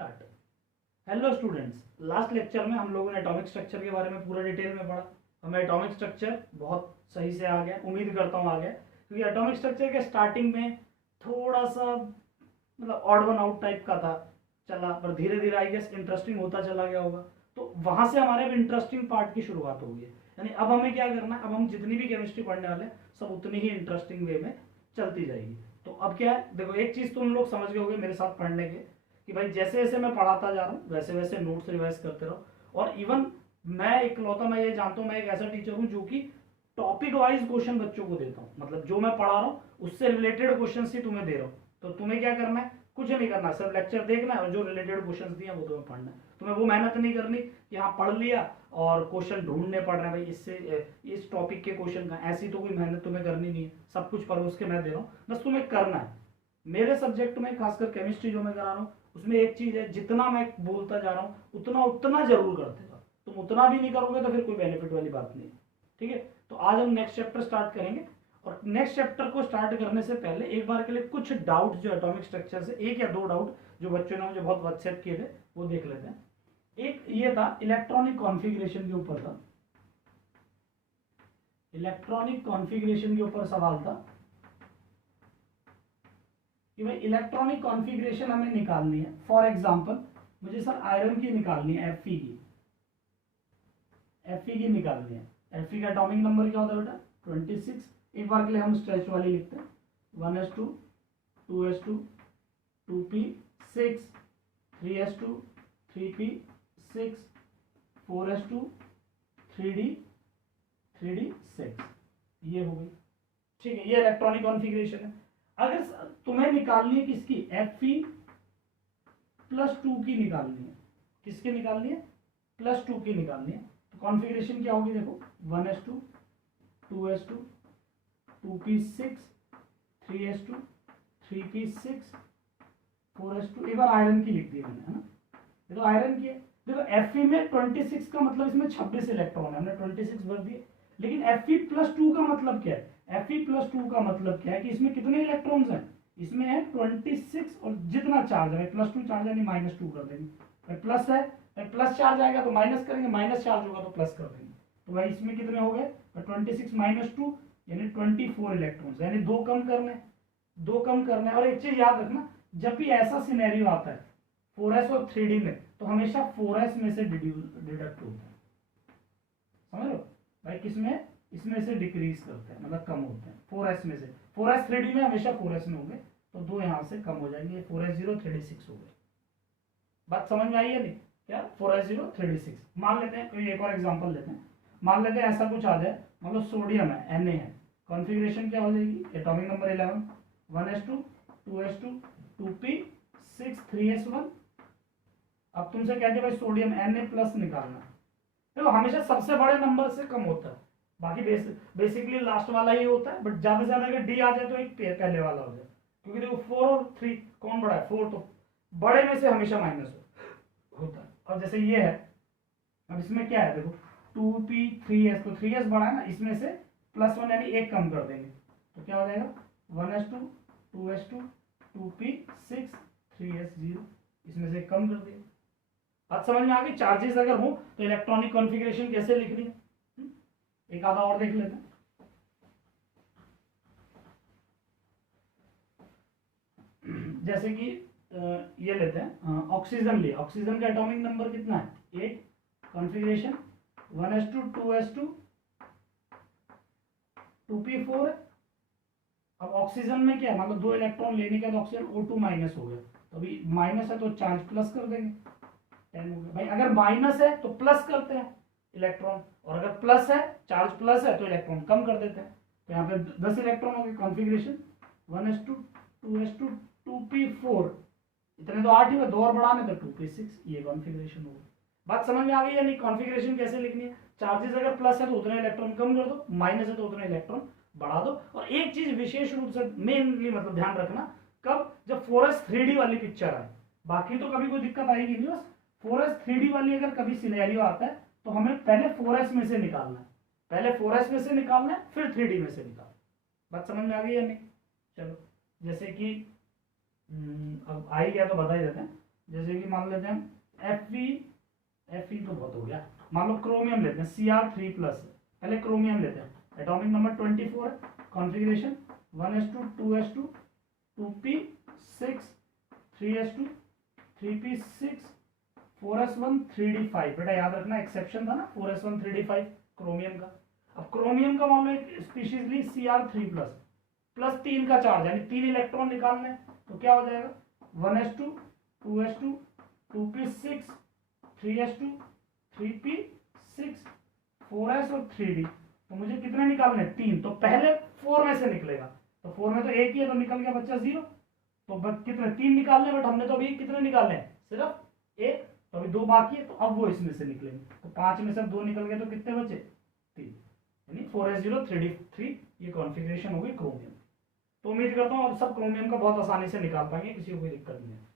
Start. Hello students, last lecture में हम लोगों ने एटॉमिक स्ट्रक्चर के बारे में पूरा डिटेल में पढ़ा। हमें एटॉमिक स्ट्रक्चर बहुत सही से आ गया, उम्मीद करता हूँ आ गया, क्योंकि एटॉमिक स्ट्रक्चर के स्टार्टिंग में थोड़ा सा मतलब ऑड वन आउट टाइप का था चला, पर धीरे धीरे आई गेस इंटरेस्टिंग होता चला गया होगा। तो वहां से हमारे अब इंटरेस्टिंग पार्ट की शुरुआत होगी। यानी अब हमें क्या करना है, अब हम जितनी भी केमिस्ट्री पढ़ने वाले हैं सब उतनी ही इंटरेस्टिंग वे में चलती जाएगी। तो अब क्या है, देखो एक चीज तुम लोग समझ गए होगे मेरे साथ पढ़ने के, कि भाई जैसे जैसे मैं पढ़ाता जा रहा हूँ वैसे वैसे नोट्स रिवाइज करते रहो। और इवन मैं इकलौता मैं ये जानता हूँ, मैं एक ऐसा टीचर हूँ जो कि टॉपिक वाइज क्वेश्चन बच्चों को देता हूँ। मतलब जो मैं पढ़ा रहा हूँ उससे रिलेटेड क्वेश्चन ही तुम्हें दे रहा हूँ। तो तुम्हें क्या करना है, कुछ नहीं करना, सिर्फ लेक्चर देखना है और जो रिलेटेड क्वेश्चन दिए वो तुम्हें पढ़ना है। तुम्हें वो मेहनत नहीं करनी कि हाँ पढ़ लिया और क्वेश्चन ढूंढने पड़ रहे हैं भाई इससे इस टॉपिक के क्वेश्चन का। ऐसी तो कोई मेहनत तुम्हें करनी नहीं है, सब कुछ पढ़ो उसके मैं दे रहा हूँ, बस तुम्हें करना है। मेरे सब्जेक्ट में खासकर केमिस्ट्री जो मैं करा रहा हूँ उसमें एक चीज है, जितना मैं बोलता जा रहा हूँ उतना उतना जरूर करते जाओ। तुम उतना भी नहीं करोगे तो फिर कोई बेनिफिट वाली बात नहीं है। ठीक है, तो आज हम नेक्स्ट चैप्टर स्टार्ट करेंगे। और नेक्स्ट चैप्टर को स्टार्ट करने से पहले एक बार के लिए कुछ डाउट जो एटॉमिक स्ट्रक्चर से, एक या दो डाउट जो बच्चों ने मुझे बहुत व्हाट्सएप किए थे वो देख लेते हैं। एक ये था इलेक्ट्रॉनिक कॉन्फ़िगरेशन के ऊपर था, इलेक्ट्रॉनिक कॉन्फ़िगरेशन के ऊपर सवाल था कि भाई इलेक्ट्रॉनिक कॉन्फ़िगरेशन हमें निकालनी है। फॉर एग्जांपल मुझे सर आयरन की निकालनी है, Fe की, Fe की निकालनी है। Fe का एटॉमिक नंबर क्या होता है बेटा 26। एक बार के लिए हम स्ट्रेच वाली लिखते हैं, 1s2 2s2 2p6 3s2 3p6 4s2 3d6। ये हो गई, ठीक है, ये इलेक्ट्रॉनिक कॉन्फ़िगरेशन है। अगर तुम्हें निकालनी है किसकी, Fe+2 की निकालनी है, किसकी निकालनी है, +2 की निकालनी है। तो कॉन्फ़िगरेशन क्या होगी देखो, 1s2 2s2 2p6 3s2 3p6 4s2। एक बार आयरन की लिख दी मैंने, है ना, ये तो आयरन की है। देखो Fe में 26 का मतलब इसमें 26 इलेक्ट्रॉन है, हमने 26 भर दिए। लेकिन Fe+2 का मतलब क्या है, Fe+2 का मतलब क्या है कि इसमें कितने इलेक्ट्रॉन्स हैं, इसमें है 26 और जितना चार्ज है, +2 चार्ज यानी -2 कर देंगे। प्लस है, प्लस चार्ज आएगा तो माइनस करेंगे, माइनस चार्ज होगा तो प्लस कर देंगे। तो भाई इसमें कितने हो गए, 26 - 2 यानी 24 इलेक्ट्रॉन्स, यानी दो कम करने। और एक चीज याद रखना, जब भी ऐसा सिनेरियो आता है 4s और 3d में, तो हमेशा 4s में से डिडक्ट होता है, समझ लो भाई, किसमें, इसमें से डिक्रीज करते हैं, मतलब कम होते हैं 4s में से। 4s 3d में हमेशा 4s में होंगे, तो दो यहां से कम हो जाएंगे, 4s0 3d6 हो गए। बात समझ में आई है नहीं, क्या 4s0 3d6। मान लेते हैं कोई एक और एग्जांपल लेते हैं, मान लेते हैं ऐसा कुछ आ जाए, मतलब सोडियम है Na है, कॉन्फ़िगरेशन क्या हो जाएगी, atomic number 11 1s2 2s2 2p6 3s1। अब तुमसे कहते भाई सोडियम Na+ निकालना, देखो हमेशा सबसे बड़े नंबर से कम होता है, बाकी बेसिकली लास्ट वाला ही होता है, बट ज्यादा से ज्यादा अगर डी आ जाए तो एक पहले वाला हो जाए, क्योंकि देखो 4 और 3 कौन बड़ा है, 4, तो बड़े में से हमेशा माइनस होता है। और जैसे ये है, अब इसमें क्या है देखो 2p 3s, तो 3s बड़ा है ना, इसमें से +1 यानी एक कम कर देंगे, तो क्या हो जाएगा 1s2 2s2 2p6 3s0, इसमें से कम कर दिया। बात समझ में आ गई। चार्जेस अगर हो तो इलेक्ट्रॉनिक कॉन्फ़िगरेशन कैसे लिखनी है, एक आधा और देख लेते हैं। जैसे कि ये लेते हैं ऑक्सीजन लिए, ऑक्सीजन का एटॉमिक नंबर कितना है 8, कॉन्फ़िगरेशन 1s2 2s2 2p4 है। अब ऑक्सीजन में क्या है, मतलब दो इलेक्ट्रॉन लेने के बाद ऑक्सीजन O2- हो गया, तो अभी माइनस है तो चार्ज प्लस कर देंगे, 10 हो गया। भाई अगर माइनस है तो प्लस करते हैं इलेक्ट्रॉन, और अगर प्लस है, चार्ज प्लस है तो इलेक्ट्रॉन कम कर देते हैं। तो यहाँ पे 10 इलेक्ट्रॉन हो गए, कॉन्फ़िगरेशन 1s2 2s2 2p4, इतने तो 8 ही हुए, दो और बढ़ाने तो 2p6, ये कॉन्फ़िगरेशन होगा। बात समझ में आ गई या नहीं, कॉन्फ़िगरेशन कैसे लिखनी है। चार्जेस अगर प्लस है तो उतने इलेक्ट्रॉन कम कर दो, माइनस है तो उतने इलेक्ट्रॉन बढ़ा दो। और एक चीज विशेष रूप से मेनली मतलब ध्यान रखना, कब, जब 4s 3d वाली पिक्चर आए, बाकी तो कभी कोई दिक्कत आएगी नहीं, बस 4s 3d वाली अगर कभी सिनेरियो आता है तो हमें पहले 4s में से निकालना है, पहले 4s में से निकालना है, फिर 3d में से निकालना। बात समझ में आ गई या नहीं। चलो जैसे कि अब आ ही गया तो बता ही देते हैं। जैसे कि मान लेते हैं Fe तो बहुत हो गया, मान लो क्रोमियम लेते हैं Cr3+, पहले क्रोमियम लेते हैं, एटॉमिक नंबर 24 है, configuration 1s2 2s2 2p6 3s2 3p6 4s1 3d5, बेटा याद रखना एक्सेप्शन था ना 4s1 3d5 क्रोमियम का। अब क्रोमियम का मान लो एक स्पीशीज ली Cr3+, प्लस 3 का चार्ज यानी 3 इलेक्ट्रॉन निकालने, तो क्या हो जाएगा 1s2 2s2 2p6 3s2 3p6 4s और 3d, तो मुझे कितने निकालने 3, तो पहले 4 में से निकलेगा, तो 4 में तो एक ही है तो निकल गया बच्चा 0, तो कितने 3 निकालने, बट हमने तो अभी कितने निकालने हैं सिर्फ एक, तो अभी 2 बाकी है, तो अब वो इसमें से निकलेंगे, तो 5 में से 2 निकल गए तो कितने बचे 3, यानी 4s0 3d3, ये कॉन्फ़िगरेशन होगी क्रोमियम। तो उम्मीद करता हूँ अब सब क्रोमियम का बहुत आसानी से निकाल पाएंगे, किसी को कोई दिक्कत नहीं है।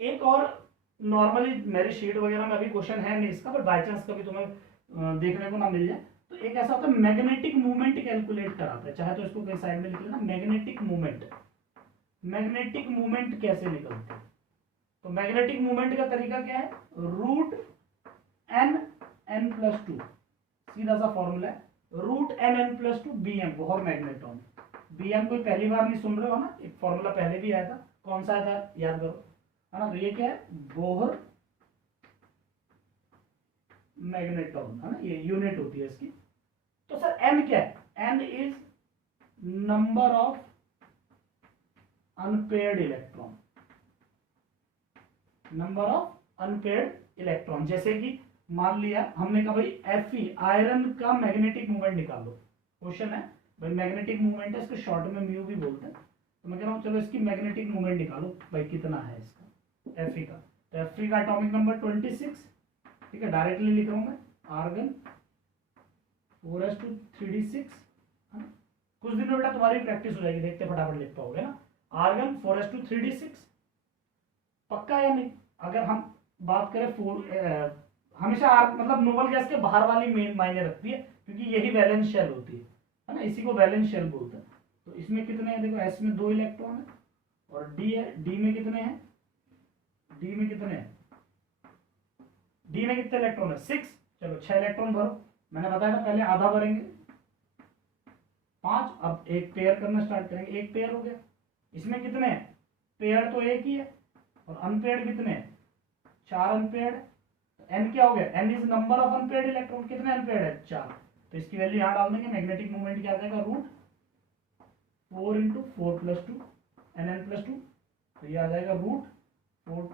एक और नॉर्मली मेरी शीट वगैरह में अभी क्वेश्चन है नहीं इसका, बट बाई चांस कभी तुम्हें देखने को ना मिल जाए, तो एक ऐसा होता है मैग्नेटिक मूवमेंट कैलकुलेट कराता है, चाहे तो इसको कहीं साइड में लिख लेना, मैग्नेटिक मूवमेंट कैसे निकलते हैं। तो मैग्नेटिक मूवमेंट का तरीका क्या है, √n+2, सीधा सा फॉर्मूला है, √n+2 Bm, Bohr magnetron. Bm कोई पहली बार नहीं सुन रहे हो ना, एक फॉर्मूला पहले भी आया था, कौन सा आया था याद करो, है ना, तो ये क्या है बोहर मैग्नेट्रॉन, है ना, ये यूनिट होती है इसकी। तो सर n क्या है, n is number of unpaired electron, number of unpaired electron. जैसे कि मान लिया हमने कहा भाई Fe आयरन का मैग्नेटिक मूवमेंट निकालो, क्वेश्चन है भाई मैग्नेटिक मूवमेंट है, इसको शॉर्ट में म्यू भी बोलते हैं, तो मैं कह रहा हूँ चलो इसकी मैग्नेटिक मूवमेंट निकालो भाई कितना है इसका Fe का, तो Fe का एटॉमिक नंबर 26, ठीक है, डायरेक्टली लिख रहा हूँ मैं, आर्गन 4s2 3d6, कुछ दिन में बेटा तुम्हारी प्रैक्टिस हो जाएगी, देखते फटाफट लिख पाओगे ना, आर्गन 4s2 3d6, पक्का या नहीं। अगर हम बात करें हमेशा मतलब नोबल गैस के बाहर वाली मेन मायने रखती है, क्योंकि यही वैलेंस शेल होती है ना, इसी को वैलेंस शेल बोलते हैं। तो इसमें कितने हैं देखो, S में 2 इलेक्ट्रॉन है और D है, D में कितने हैं, D में कितने इलेक्ट्रॉन है 6, चलो 6 इलेक्ट्रॉन भरो, मैंने बताया था पहले आधा भरेंगे 5, अब एक पेयर करना स्टार्ट करेंगे, एक पेयर हो गया, इसमें कितने हैं, पेयर तो एक ही है, और अनपेयर्ड कितने हैं 4 अनपेयर्ड, n क्या हो गया, n is number of unpaired electron, कितने अनपेयर्ड है 4, तो इसकी वैल्यू यहां डाल देंगे, मैग्नेटिक मूवमेंट क्या आ जाएगा √4 × 4+2 nn+2, तो ये आ जाएगा √4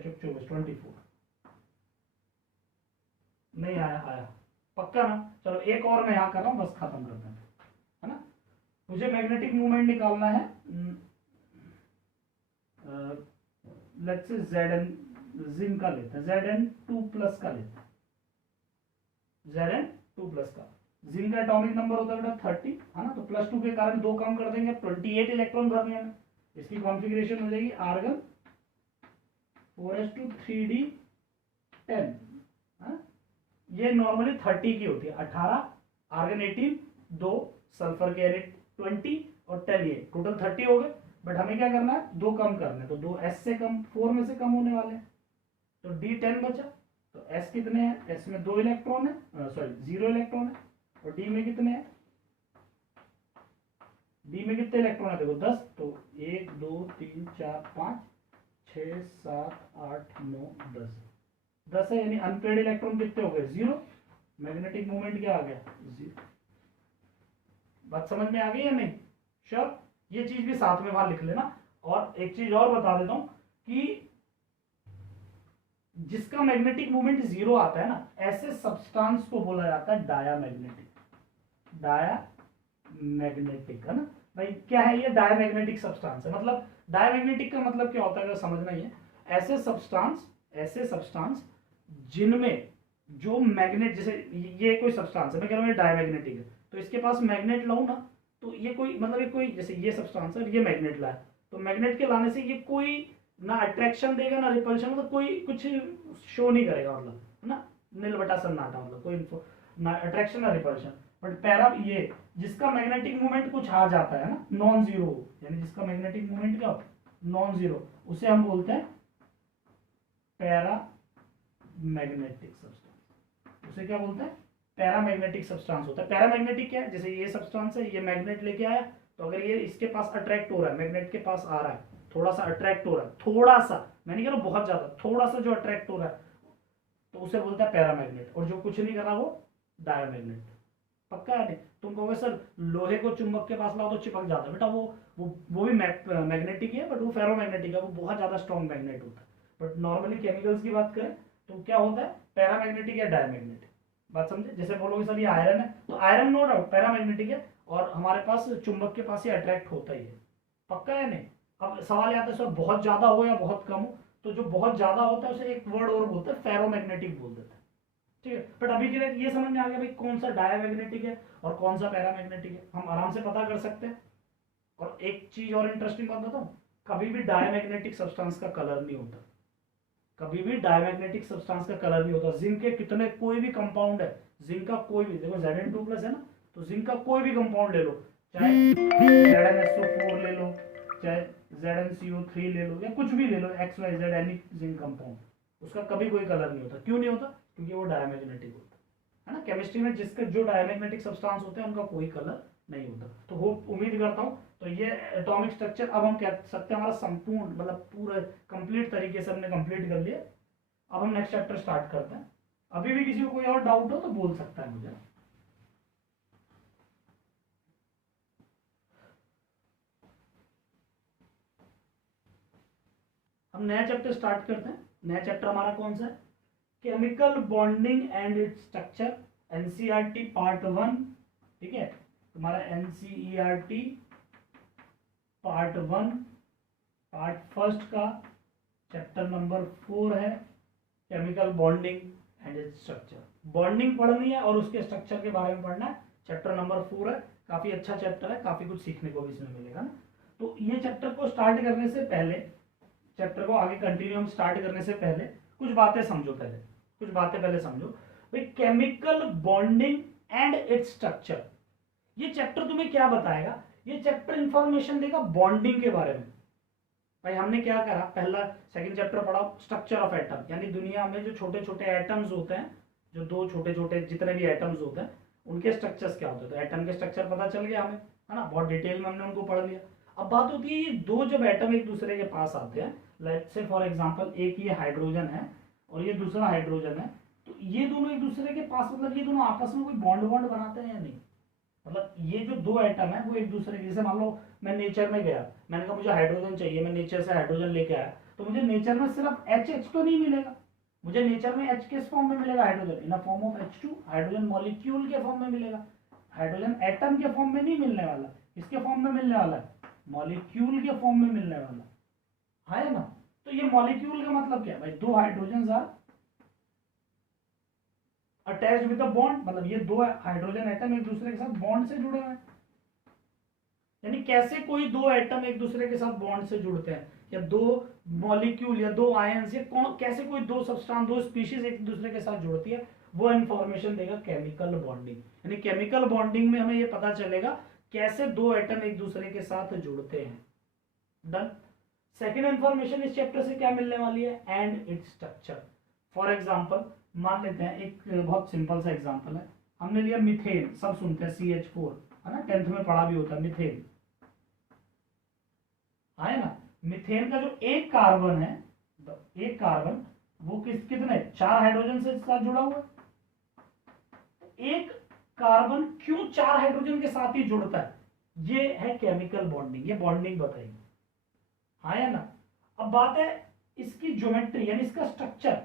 24 नहीं आया पक्का ना, चलो एक और मैं यहां कर रहा हूं, बस खत्म करते हैं, है ना। मुझे मैग्नेटिक मूवमेंट निकालना है, लेट्स से Zn जिंक का लेते हैं, Zn2+ का लेते हैं, Zn2+ का, जिंक का एटॉमिक नंबर होता है बेटा 30, है ना, तो +2 के कारण 2 कम कर देंगे, 28 इलेक्ट्रॉन भरने हैं, इसकी कॉन्फ़िगरेशन हो जाएगी आर्गन 4s2 3d10, ये नॉर्मली 30 की होती है, 18 आर्गन 18 2 सल्फर के 20 और 10, ये टोटल 30 हो गए, बट हमें क्या करना है 2 कम करना है, तो 2 S से कम 4 में से कम होने वाले हैं, तो D10 बचा, तो S कितने हैं, S में 2 इलेक्ट्रॉन है, सॉरी 0 इलेक्ट्रॉन है, और D में कितने हैं, D में कितने इलेक्ट्रॉन है देखो 10, तो 1 2 3 4 5 6 7 8 9 10 है, यानी अनपेयर्ड इलेक्ट्रॉन कितने हो गए 0, मैग्नेटिक मूवमेंट क्या आ गया 0। बात समझ में आ गई या नहीं, श्योर, ये चीज भी साथ में वहां लिख लेना। और एक चीज और बता देता हूं कि जिसका मैग्नेटिक मूवमेंट 0 आता है ना, ऐसे सब्सटेंस को बोला जाता है डायामैग्नेटिक, है ना भाई, क्या है ये डायामैग्नेटिक सब्सटेंस है, मतलब डायामैग्नेटिक का मतलब क्या होता है अगर समझना ही है, ऐसे सब्सटेंस जिनमें जो मैग्नेट, जैसे ये कोई सब्सटेंस है, मैं कह रहा हूँ ये डायमैग्नेटिक है, तो इसके पास मैग्नेट लाऊं ना, तो ये कोई मतलब ये कोई, जैसे ये सब्सटेंस है ये मैग्नेट लाया, तो मैग्नेट के लाने से ये कोई ना अट्रैक्शन देगा ना रिपल्शन, मतलब कोई कुछ शो नहीं करेगा, मतलब है ना, नील बटा सन्नाटा, मतलब कोई ना अट्रैक्शन ना रिपल्शन। बट पैरा ये जिसका मैग्नेटिक मोमेंट कुछ आ जाता है ना, नॉन जीरो, यानी जिसका मैग्नेटिक मोमेंट क्या हो, नॉन जीरो, उसे हम बोलते हैं पैरा मैग्नेटिक सब्सटेंस। उसे क्या बोलते हैं, पैरामैग्नेटिक सब्सटेंस होता है। पैरामैग्नेटिक क्या है, जैसे ये सब्सटेंस है, ये मैग्नेट लेके आया, तो अगर ये इसके पास अट्रैक्ट हो रहा है, मैग्नेट के पास आ रहा है, थोड़ा सा अट्रैक्ट हो रहा है, थोड़ा सा, मैं नहीं कह रहा बहुत ज्यादा, थोड़ा सा जो अट्रैक्ट हो रहा है, तो उसे बोलता है पैरामैग्नेट। और जो कुछ नहीं कर रहा वो डायमैग्नेट। पक्का है नहीं? तुम कहोगे सर लोहे को चुंबक के पास लाओ तो चिपक जाता है, बेटा वो भी मैग्नेटिक है, बट वो फेरोमैग्नेटिक है, वो बहुत ज्यादा स्ट्रॉन्ग मैग्नेट होता है। बट नॉर्मली केमिकल्स की बात करें तो क्या होता है, पैरामैग्नेटिक या डायमैग्नेटिक। बात समझे? जैसे बोलोगे सर ये आयरन है, तो आयरन नो डाउट पैरामैग्नेटिक है, और हमारे पास चुंबक के पास ही अट्रैक्ट होता ही है। पक्का है नहीं? अब सवाल आता है सर बहुत ज्यादा हो या बहुत कम हो, तो जो बहुत ज्यादा होता है उसे एक वर्ड और बोलते हैं, फेरोमैग्नेटिक बोल देते हैं। ठीक है, बट अभी के लिए ये समझ में आ गया भाई कौन सा डायमैग्नेटिक है और कौन सा पैरामैग्नेटिक है, हम आराम से पता कर सकते हैं। और एक चीज और इंटरेस्टिंग बात बताऊं, कभी भी डायमैग्नेटिक सब्सटेंस का कलर नहीं होता, कभी भी डायमैग्नेटिक सब्सटेंस का कलर नहीं होता। जिंक के कितने कोई भी कंपाउंड है, जिंक का कोई भी, देखो Zn2+ है ना, तो जिंक का कोई भी कंपाउंड ले लो, चाहे ZnSO4 ले लो, चाहे ZnCO3 ले लो, या कुछ भी ले लो, XYZ एनी जिंक कंपाउंड, उसका कभी कोई कलर नहीं होता। क्यों नहीं होता? क्योंकि वो डायमैग्नेटिक होता है ना। केमिस्ट्री में जिसके जो डायमैग्नेटिक सब्सटेंस होते हैं उनका कोई कलर नहीं होता। तो होप उम्मीद करता हूँ तो ये एटॉमिक स्ट्रक्चर अब हम कह सकते हैं हमारा संपूर्ण, मतलब पूरा कंप्लीट तरीके से हमने कंप्लीट कर लिया। अब हम नेक्स्ट चैप्टर स्टार्ट करते हैं। अभी भी किसी को कोई और डाउट हो तो बोल सकता है मुझे। हम नया चैप्टर स्टार्ट करते हैं। नया चैप्टर हमारा कौन सा है, chemical bonding and its structure, NCERT part 1। ठीक है, तुम्हारा एनसीईआरटी पार्ट 1 पार्ट फर्स्ट का चैप्टर नंबर 4 है chemical bonding and its structure. Bonding पढ़नी है और उसके स्ट्रक्चर के बारे में पढ़ना है। चैप्टर नंबर 4 है, काफी अच्छा चैप्टर है, काफी कुछ सीखने को भी इसमें मिलेगा ना। तो ये चैप्टर को स्टार्ट करने से पहले, चैप्टर को आगे कंटिन्यू हम स्टार्ट करने से पहले कुछ बातें समझो। पहले कुछ बातें पहले समझो भाई, chemical bonding and its structure, ये चैप्टर तुम्हें क्या बताएगा, ये चैप्टर इंफॉर्मेशन देगा बॉन्डिंग के बारे में। भाई हमने क्या करा, पहला सेकंड चैप्टर पढ़ा स्ट्रक्चर ऑफ एटम, यानी दुनिया में जो छोटे छोटे एटम्स होते हैं, जो दो छोटे छोटे जितने भी एटम्स होते हैं उनके स्ट्रक्चर्स क्या होते हैं। तो एटम के स्ट्रक्चर पता चल गया हमें, है ना, बहुत डिटेल में हमने उनको पढ़ लिया। अब बात होती है ये दो जब एटम एक दूसरे के पास आते हैं, लेट्स से फॉर एग्जांपल एक ये हाइड्रोजन है और ये दूसरा हाइड्रोजन है, तो ये दोनों एक दूसरे के पास, मतलब ये दोनों आपस में कोई बॉन्ड वॉन्ड बनाते हैं या नहीं, मतलब ये जो दो एटम है वो एक दूसरे के, जैसे मान लो मैं नेचर में गया, मैंने कहा मुझे हाइड्रोजन चाहिए, मैं नेचर से हाइड्रोजन लेके आया, तो मुझे नेचर में सिर्फ एच तो नहीं मिलेगा, मुझे नेचर में एच किस फॉर्म में मिलेगा, hydrogen in form of H2, hydrogen molecule के फॉर्म में मिलेगा, हाइड्रोजन एटम के फॉर्म में नहीं मिलने वाला, किसके फॉर्म में मिलने वाला है, मॉलिक्यूल के फॉर्म में मिलने वाला है ना। तो ये मॉलिक्यूल का मतलब क्या है भाई, दो hydrogen are attached with a bond, मतलब ये दो हाइड्रोजन एटम एक दूसरे के साथ बॉन्ड से जुड़े हुए हैं। यानी कैसे कोई दो एटम एक दूसरे के साथ बॉन्ड से जुड़ते हैं, या दो मॉलिक्यूल या दो आयंस, या कैसे कोई दो सब्सटेंस, दो स्पीशीज एक दूसरे के साथ जुड़ती है, वो इंफॉर्मेशन देगा केमिकल बॉन्डिंग। यानी केमिकल बॉन्डिंग में हमें ये पता चलेगा कैसे दो एटम एक दूसरे के साथ जुड़ते हैं। डन। सेकेंड इंफॉर्मेशन इस चैप्टर से क्या मिलने वाली है, and its structure. For example मान लेते हैं एक बहुत सिंपल सा एग्जाम्पल है, हमने लिया मिथेन, सब सुनते हैं CH4, है ना, 10th में पढ़ा भी होता है मिथेन, है ना। मिथेन का जो एक कार्बन है, एक कार्बन वो कितने 4 हाइड्रोजन से साथ जुड़ा हुआ है। एक कार्बन क्यों 4 हाइड्रोजन के साथ ही जुड़ता है, ये है केमिकल बॉन्डिंग, ये बॉन्डिंग बताएगी, है ना। अब बात है इसकी ज्योमेट्री, यानी इसका स्ट्रक्चर,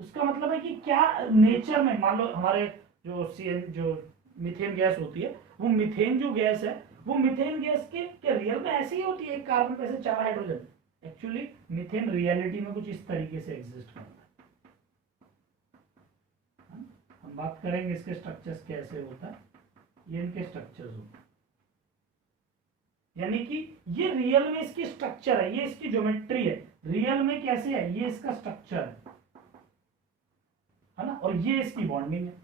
उसका मतलब है कि क्या नेचर में, मान लो हमारे जो जो मीथेन गैस होती है, वो मीथेन जो गैस है, वो मीथेन गैस के रियल में ऐसी ही होती है, एक कार्बन पे से 4 हाइड्रोजन। एक्चुअली मीथेन रियलिटी में कुछ इस तरीके से एग्जिस्ट करता है। हम बात करेंगे इसके स्ट्रक्चर्स कैसे होता है, ये इनके स्ट्रक्चर्स होते हैं, यानी कि ये रियल में इसकी स्ट्रक्चर है, ये इसकी ज्योमेट्री है, रियल में कैसे है, ये इसका स्ट्रक्चर है ना, और ये इसकी बॉन्डिंग है।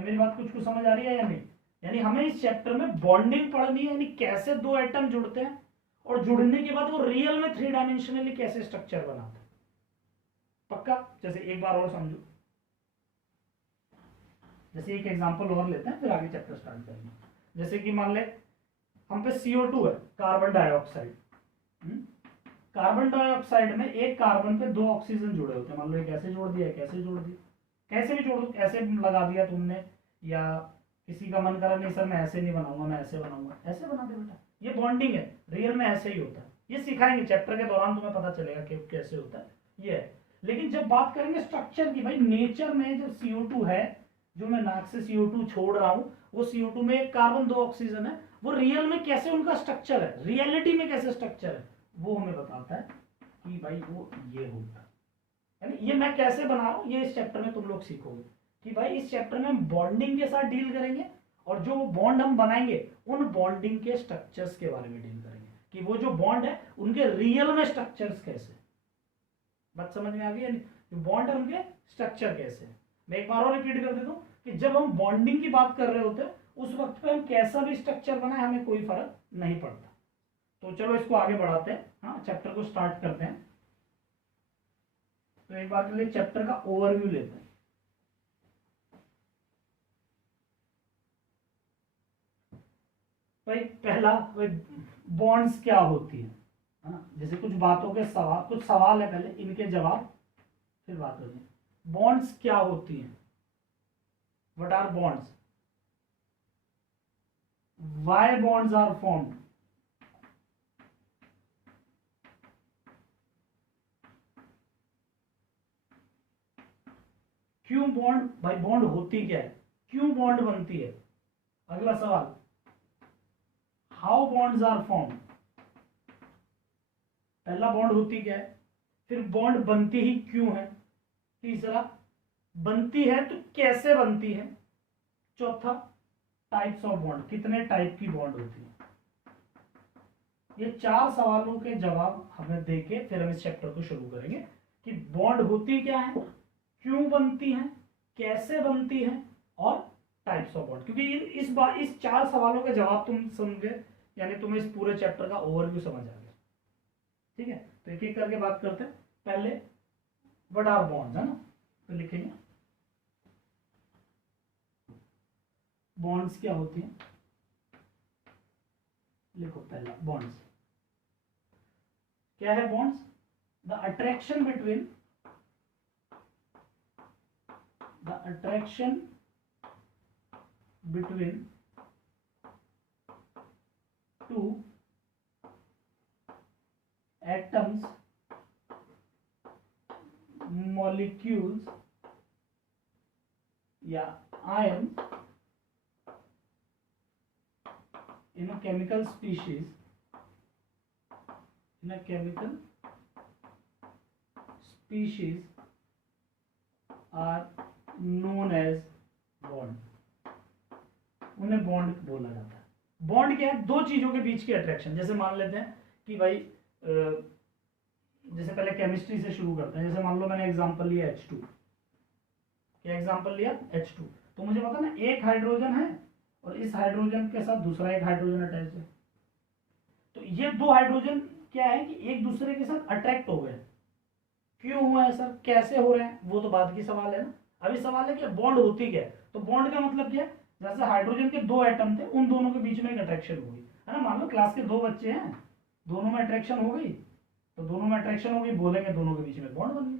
क्या मेरी बात कुछ कुछ समझ आ रही है या नहीं? यानी हमें इस चैप्टर में बॉन्डिंग पढ़नी है, यानी कैसे दो एटम जुड़ते हैं और जुड़ने के बाद वो रियल में 3 डायमेंशनली कैसे स्ट्रक्चर बनाते हैं। पक्का? जैसे एक बार और समझो, जैसे एक एग्जांपल और लेते हैं फिर आगे चैप्टर स्टार्ट करेंगे। जैसे कि मान ले हम पे CO2 है, कार्बन डाइऑक्साइड। कार्बन डाइऑक्साइड में एक कार्बन पे 2 ऑक्सीजन जुड़े होते हैं। मान लो एक ऐसे जोड़ दिया, कैसे जोड़ दिया, कैसे भी जोड़ दो, ऐसे लगा दिया तुमने, या किसी का मन करा नहीं सर मैं ऐसे नहीं बनाऊंगा, मैं ऐसे बनाऊंगा, ऐसे बना दे बेटा, ये बॉन्डिंग है, रियल में ऐसे ही होता है। ये सिखाएंगे चैप्टर के दौरान, तुम्हें पता चलेगा कि कैसे होता है ये है। लेकिन जब बात करेंगे स्ट्रक्चर की, भाई नेचर में जो CO2 है, जो मैं नाक से CO2 छोड़ रहा हूँ, वो CO2 में एक कार्बन 2 ऑक्सीजन है, वो रियल में कैसे उनका स्ट्रक्चर है, रियलिटी में कैसे स्ट्रक्चर है, वो हमें बताता है कि भाई वो ये होता है। यानी ये मैं कैसे बना रहा हूँ, ये इस चैप्टर में तुम लोग सीखोगे कि भाई इस चैप्टर में हम बॉन्डिंग के साथ डील करेंगे, और जो बॉन्ड हम बनाएंगे उन बॉन्डिंग के स्ट्रक्चर्स के बारे में डील करेंगे कि वो जो बॉन्ड है उनके रियल में स्ट्रक्चर्स कैसे। बात समझ में आ गई? जो बॉन्ड है उनके स्ट्रक्चर कैसे। मैं एक बार और रिपीट कर देता हूँ कि जब हम बॉन्डिंग की बात कर रहे होते हैं उस वक्त पे हम कैसा भी स्ट्रक्चर बनाए हमें कोई फर्क नहीं पड़ता। तो चलो इसको आगे बढ़ाते हैं, हाँ चैप्टर को स्टार्ट करते हैं। तो एक बार के लिए चैप्टर का ओवरव्यू लेते हैं। भाई पहला, बॉन्ड्स क्या होती है ना, जैसे कुछ बातों के सवाल, कुछ सवाल है पहले, इनके जवाब फिर बात करेंगे। बॉन्ड्स क्या होती हैं? What are bonds? Why bonds are formed? क्यों बॉन्ड, भाई बॉन्ड होती क्या है, क्यों बॉन्ड बनती है? अगला सवाल, हाउ बॉन्ड्स आर फॉर्म्ड? पहला बॉन्ड होती क्या है, फिर बॉन्ड बनती ही क्यों है, तीसरा बनती है तो कैसे बनती है, चौथा टाइप्स ऑफ बॉन्ड, कितने टाइप की बॉन्ड होती है। ये 4 सवालों के जवाब हमें देके फिर हम इस चैप्टर को शुरू करेंगे कि बॉन्ड होती क्या है, क्यों बनती है, कैसे बनती है, और टाइप्स ऑफ बॉन्ड। क्योंकि इस 4 सवालों के जवाब तुम समझे, यानी तुम्हें इस पूरे चैप्टर का ओवरव्यू समझ आ गया। ठीक है, तो एक एक करके बात करते हैं। पहले व्हाट आर बॉन्ड्स, है ना, तो लिखेंगे बॉन्ड्स क्या होती हैं। लिखो पहला, बॉन्ड्स क्या है? Bonds the attraction between to atoms, molecules या ions in a chemical species, are known as bond. उन्हें बॉन्ड बोला जाता है। बॉन्ड क्या है? 2 चीजों के बीच की अट्रैक्शन। जैसे मान लेते हैं कि भाई जैसे पहले केमिस्ट्री से शुरू करते हैं। जैसे मान लो मैंने एग्जांपल लिया H2, क्या एग्जांपल लिया? H2। तो मुझे पता ना एक हाइड्रोजन है और इस हाइड्रोजन के साथ दूसरा एक हाइड्रोजन अटैच है, तो ये 2 हाइड्रोजन क्या है कि एक दूसरे के साथ अट्रैक्ट हो गए। क्यों हुआ है सर, कैसे हो रहे हैं, वो तो बाद की सवाल है ना। अभी सवाल है कि बॉन्ड होती क्या है। तो बॉन्ड का मतलब क्या है? जैसे हाइड्रोजन के 2 एटम थे, उन दोनों के बीच में एक अट्रैक्शन हो गई, है ना। मान लो क्लास के 2 बच्चे हैं, दोनों में अट्रैक्शन हो गई, तो दोनों में अट्रैक्शन हो गई, बोलेंगे दोनों के बीच में बॉन्ड बन गई।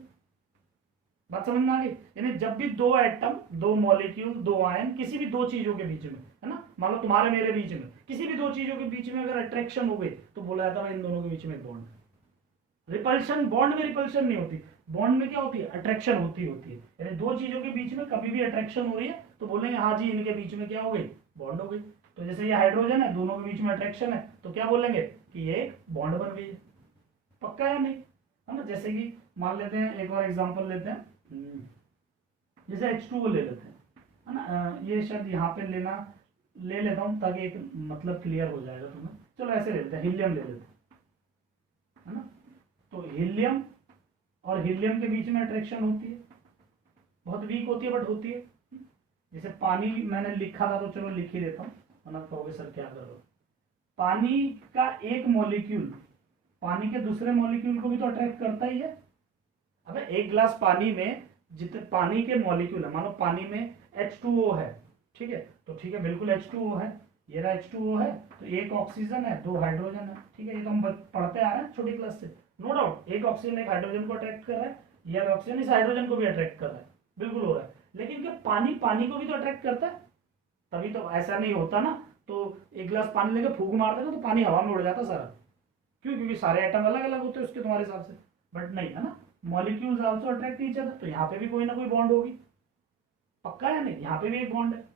बात समझ में आ गई? यानी जब भी 2 एटम, 2 मॉलिक्यूल, 2 आयन, किसी भी 2 चीजों के बीच में, है ना, मान लो तुम्हारे मेरे बीच में, किसी भी 2 चीजों के बीच में अगर अट्रैक्शन हो गई तो बोला जाता है इन दोनों के बीच में बॉन्ड। रिपल्शन, बॉन्ड में रिपल्शन नहीं होती, बॉन्ड में क्या होती है? अट्रैक्शन होती है। यानी 2 चीजों के बीच में कभी भी अट्रैक्शन हो रही है तो बोलेंगे हाँ जी इनके बीच में क्या हो गई? बॉन्ड हो गई। तो जैसे ये हाइड्रोजन है, दोनों के बीच में अट्रैक्शन है, तो क्या बोलेंगे कि ये एक बॉन्ड बन गई है। पक्का है नहीं, है ना। जैसे कि मान लेते हैं, एक और एग्जांपल लेते हैं, जैसे H2 को ले लेते हैं, है ना। ये शायद यहाँ पे ले लेता हूँ ताकि एक मतलब क्लियर हो जाएगा तुम्हें। चलो ऐसे ले लेते हैं, हीलियम ले लेते हैं, है ना। तो हीलियम और हीलियम के बीच में अट्रैक्शन होती है, बहुत वीक होती है बट होती है। जैसे पानी मैंने लिखा था तो चलो लिख ही देता हूँ, वरना कहोगे सर क्या कर रहे हो। पानी का एक मॉलिक्यूल पानी के दूसरे मॉलिक्यूल को भी तो अट्रैक्ट करता ही है। अब एक ग्लास पानी में जितने पानी के मॉलिक्यूल है, मानो पानी में H2O है, ठीक है, तो ठीक है बिल्कुल H2O है, ये रहा H2O है, तो एक ऑक्सीजन है, दो हाइड्रोजन है, ठीक है, ये तो हम पढ़ते आ रहे हैं छोटी क्लास से, नो डाउट। एक ऑक्सीजन एक हाइड्रोजन को अट्रैक्ट कर रहा है, ये ऑक्सीजन इस हाइड्रोजन को भी अट्रैक्ट कर रहा है, बिल्कुल हो रहा है। लेकिन क्या पानी पानी को भी तो अट्रैक्ट करता है? तभी तो, ऐसा नहीं होता ना तो एक गिलास पानी लेकर फूंक मार देगा तो पानी हवा में उड़ जाता सारा। क्यों? क्योंकि सारे एटम अलग अलग होते हैं उसके तुम्हारे हिसाब से, बट नहीं है ना, molecules also attract each other, तो यहाँ पे भी कोई ना कोई बॉन्ड होगी, पक्का है नहीं, यहाँ पे भी एक बॉन्ड है।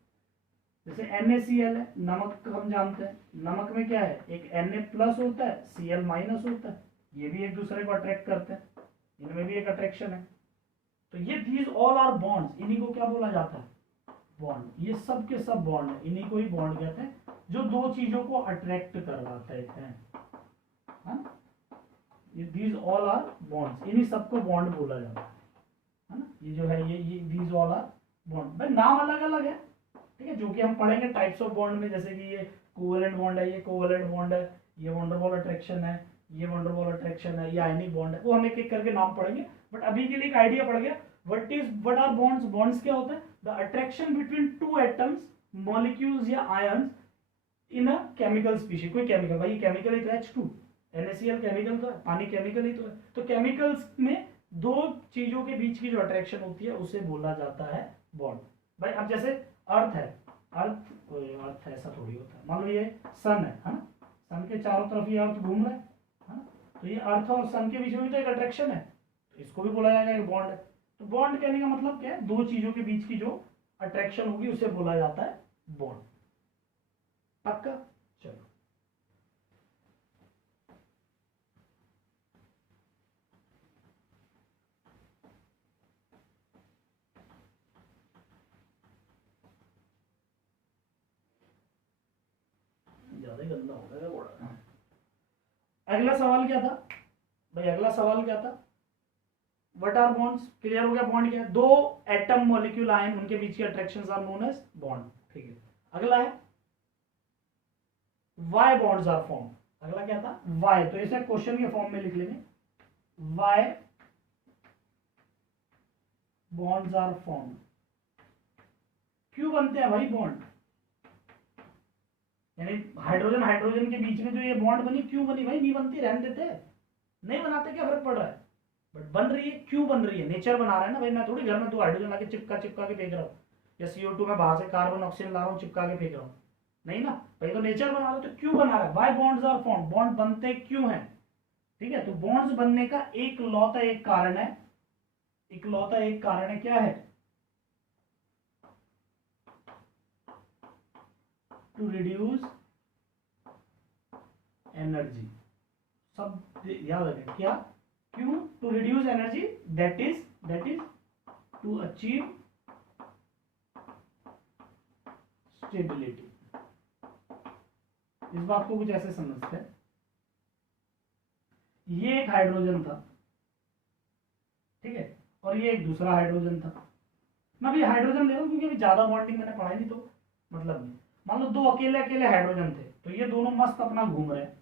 जैसे NaCl है, नमक हम जानते हैं, नमक में क्या है, एक Na प्लस होता है, Cl माइनस होता है, ये भी एक दूसरे को अट्रैक्ट करते हैं, इनमें भी एक अट्रैक्शन है। तो ये दीज ऑल आर बॉन्ड्स, इन्हीं को क्या बोला जाता है, बॉन्ड। ये सब के सब बॉन्ड है, इन्हीं को ही बॉन्ड कहते हैं, जो दो चीजों को अट्रैक्ट करवाते हैं, है ना। ये दीज ऑल आर बॉन्ड्स, इन्हीं सबको बॉन्ड बोला जाता है ना। ये जो है ये दीज ऑल आर बॉन्ड, भाई नाम अलग अलग है, ठीक है, जो कि हम पढ़ेंगे टाइप्स ऑफ बॉन्ड में, जैसे कि ये कोवेलेंट बॉन्ड है, ये कोवेलेंट बॉन्ड है, ये वंडरवॉल अट्रैक्शन है, ये वंडरवॉल अट्रैक्शन है, ये आयनिक बॉन्ड है, वो हम एक एक करके नाम पढ़ेंगे। बट अभी के लिए एक आइडिया पड़ गया, व्हाट आर बॉन्ड्स। बॉन्ड्स क्या होता है, the attraction between two atoms, molecules या ions in a chemical species. कोई केमिकल, भाई केमिकल ही तो है, H2 NaCl केमिकल तो है, पानी केमिकल ही तो है, तो केमिकल्स में दो चीजों के बीच की जो अट्रैक्शन होती है उसे बोला जाता है बॉन्ड। भाई अब जैसे अर्थ है, अर्थ ऐसा थोड़ी होता है, मान लो ये सन है ना, सन के चारों तरफ ये अर्थ घूम रहा है ना, तो ये अर्थ और सन के बीच में भी तो एक अट्रैक्शन है, तो इसको भी बोला जाएगा एक बॉन्ड है। तो बॉन्ड कहने का मतलब क्या है, दो चीजों के बीच की जो अट्रैक्शन होगी उसे बोला जाता है बॉन्ड, पक्का। चलो ज्यादा ही गंदा हो गया घोड़ा। अगला सवाल क्या था भाई, अगला सवाल क्या था, व्हाट आर बॉन्ड्स। क्लियर हो गया, बॉन्ड क्या है, दो एटम मॉलिक्यूल आयन उनके बीच की attractions are known as bond, ठीक है। अगला है वाई बॉन्ड्स आर फॉर्म। अगला क्या था, वाई, तो इसे क्वेश्चन के फॉर्म में लिख लेंगे, वाई बॉन्ड्स आर फॉर्म। क्यों बनते हैं भाई बॉन्ड, यानी हाइड्रोजन हाइड्रोजन के बीच में जो ये बॉन्ड बनी, क्यों बनी भाई, नहीं बनती, रहने देते, नहीं बनाते, क्या फर्क पड़ रहा है, बट बन रही है, क्यों बन रही है, नेचर बना रहा है ना भाई। मैं थोड़ी घर में दो हाइड्रोजन लाके चिपका चिपका के फेंक रहा हूँ, या CO2 में बाहर से कार्बन ऑक्सीजन ला रहा हूँ चिपका के फेंक रहा हूँ, नहीं ना भाई, तो नेचर बना रहा है, तो क्यों बना रहा है, why bonds are form, bond बनते क्यों है, ठीक है। तो बॉन्ड्स बनने का एक लौता एक कारण है, इकलौता एक कारण है, क्या है, टू रिड्यूस एनर्जी। सब याद रखें, क्या, क्यों, to reduce energy, that is to achieve stability. इस बात को कुछ ऐसे समझते हैं, ये एक हाइड्रोजन था, ठीक है, और ये एक दूसरा हाइड्रोजन था। मैं अभी हाइड्रोजन ले रहा हूं क्योंकि अभी ज्यादा बॉन्डिंग मैंने पढ़ाई नहीं, तो मतलब नहीं। मान लो दो अकेले अकेले हाइड्रोजन थे, तो ये दोनों मस्त अपना घूम रहे हैं,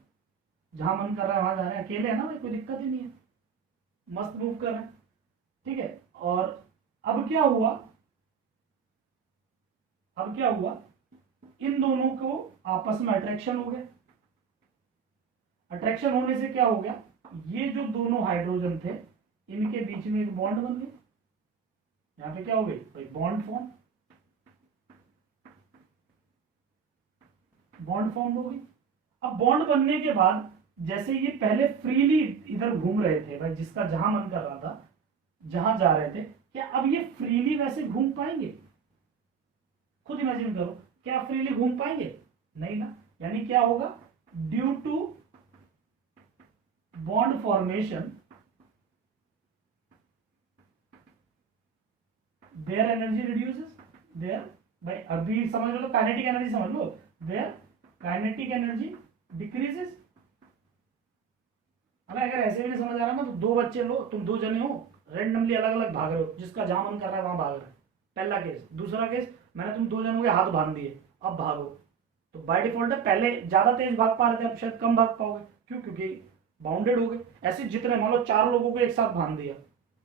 जहां मन कर रहा है वहां जा रहे हैं, अकेले है ना भाई, कोई दिक्कत ही नहीं है, मस्त मूव कर रहे हैं, ठीक है। और अब क्या हुआ, अब क्या हुआ, इन दोनों को आपस में अट्रैक्शन हो गया। अट्रैक्शन होने से क्या हो गया, ये जो दोनों हाइड्रोजन थे इनके बीच में एक बॉन्ड बन गई। यहां पे क्या हो गई भाई, बॉन्ड फॉर्म, बॉन्ड फॉर्म हो गई। अब बॉन्ड बनने के बाद जैसे ये पहले फ्रीली इधर घूम रहे थे भाई, जिसका जहां मन कर रहा था, जहां जा रहे थे, क्या अब ये फ्रीली वैसे घूम पाएंगे, खुद इमेजिन करो, क्या फ्रीली घूम पाएंगे, नहीं ना। यानी क्या होगा, due to bond formation their energy reduces, their, भाई अभी समझ लो, काइनेटिक एनर्जी समझ लो, देयर काइनेटिक एनर्जी डिक्रीजेस। अगर ऐसे भी नहीं समझ आ रहा ना, तो दो बच्चे लो, तुम दो जने हो, रेंडमली अलग अलग भाग रहे हो, जिसका जहां मन कर रहा है वहां भाग रहा है, पहला केस। दूसरा केस, मैंने तुम दो जनों के हाथ बांध दिए, अब भागो, तो बाय डिफॉल्ट पहले ज्यादा तेज भाग पा रहे थे, अब शायद कम भाग पाओगे। क्यों? क्योंकि बाउंडेड हो गए। ऐसे जितने, मान लो 4 लोगों को एक साथ बांध दिया,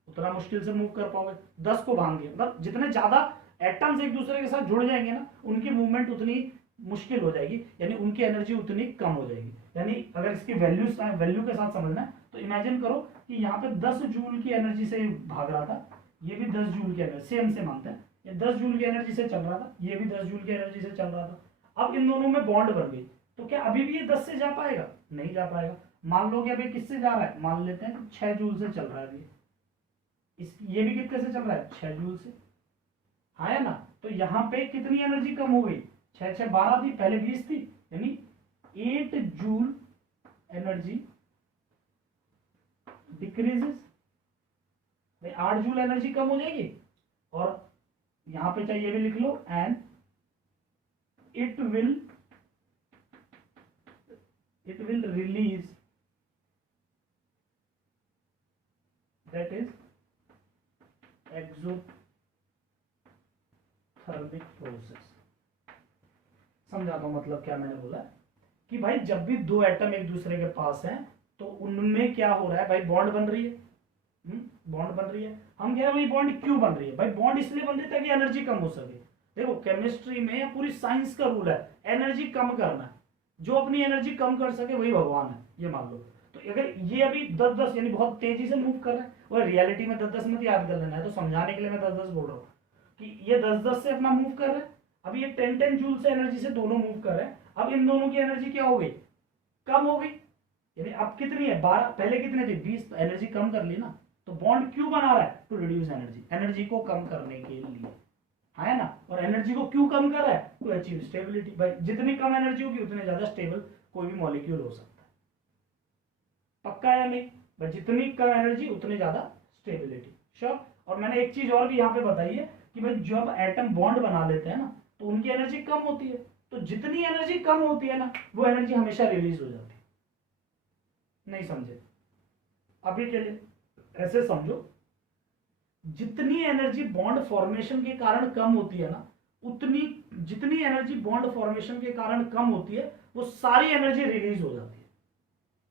उतना मुश्किल से मूव कर पाओगे। 10 को बांध दिया, मतलब जितने ज्यादा एटम्स एक दूसरे के साथ जुड़ जाएंगे ना, उनकी मूवमेंट उतनी मुश्किल हो जाएगी, यानी उनकी एनर्जी उतनी कम हो जाएगी। यानी अगर इसकी वैल्यू के साथ समझना है तो इमेजिन करो कि यहाँ पे 10 जूल की एनर्जी से भाग रहा था, ये भी 10 जूल की एनर्जी, सेम से मानते हैं, ये 10 जूल की एनर्जी से चल रहा था, ये भी 10 जूल की एनर्जी से चल रहा था। अब इन दोनों में बॉन्ड बन गई, तो क्या अभी भी ये 10 से जा पाएगा? नहीं जा पाएगा। मान लो कि अभी किससे जा रहा है, मान लेते हैं 6 जूल से चल रहा है अभी, ये भी कितने से चल रहा है, 6 जूल से, हाँ है ना। तो यहाँ पे कितनी एनर्जी कम हो गई, 6 6 12 थी, पहले 20 थी, यानी 8 जूल एनर्जी डिक्रीजेस। भाई 8 जूल एनर्जी कम हो जाएगी, और यहां पे चाहिए भी लिख लो, and it will release, that is exothermic process. समझाता हूं मतलब क्या मैंने बोला कि भाई जब भी दो एटम एक दूसरे के पास हैं तो उनमें क्या हो रहा है, भाई बॉन्ड बन रही है, बॉन्ड बन रही है। हम कह रहे हैं भाई बॉन्ड क्यों बन रही है? भाई बॉन्ड इसलिए बन रही है ताकि एनर्जी कम हो सके। देखो केमिस्ट्री में पूरी साइंस का रूल है एनर्जी कम करना, जो अपनी एनर्जी कम कर सके वही भगवान है, ये मान लो। तो अगर ये अभी 10-10 यानी बहुत तेजी से मूव कर रहे हैं, और रियलिटी में 10-10 मत याद कर लेना है, तो समझाने के लिए मैं 10-10 बोल रहा हूँ कि ये 10-10 से अपना मूव कर रहे हैं, अभी ये 10-10 जूल से एनर्जी से दोनों मूव कर रहे हैं। अब इन दोनों की एनर्जी क्या हो गई, कम हो गई, यानी अब कितनी है 12, पहले कितने थे 20, तो एनर्जी कम कर ली ना। तो बॉन्ड क्यों बना रहा है, टू रिड्यूस एनर्जी, एनर्जी को कम करने के लिए, है ना। और एनर्जी को क्यों कम कर रहा है, टू अचीव स्टेबिलिटी। भाई जितनी कम एनर्जी होगी उतने ज्यादा स्टेबल कोई भी मॉलिक्यूल हो सकता है, पक्का या नहीं? भाई जितनी कम एनर्जी उतनी ज्यादा स्टेबिलिटी, श्योर। और मैंने एक चीज और भी यहाँ पे बताई है कि भाई जब एटम बॉन्ड बना लेते हैं ना तो उनकी एनर्जी कम होती है, तो जितनी एनर्जी कम होती है ना वो एनर्जी हमेशा रिलीज हो जाती है। नहीं समझे? अभी के लिए ऐसे समझो, जितनी एनर्जी बॉन्ड फॉर्मेशन के कारण कम होती है ना, उतनी जितनी एनर्जी बॉन्ड फॉर्मेशन के कारण कम होती है वो सारी एनर्जी रिलीज हो जाती है।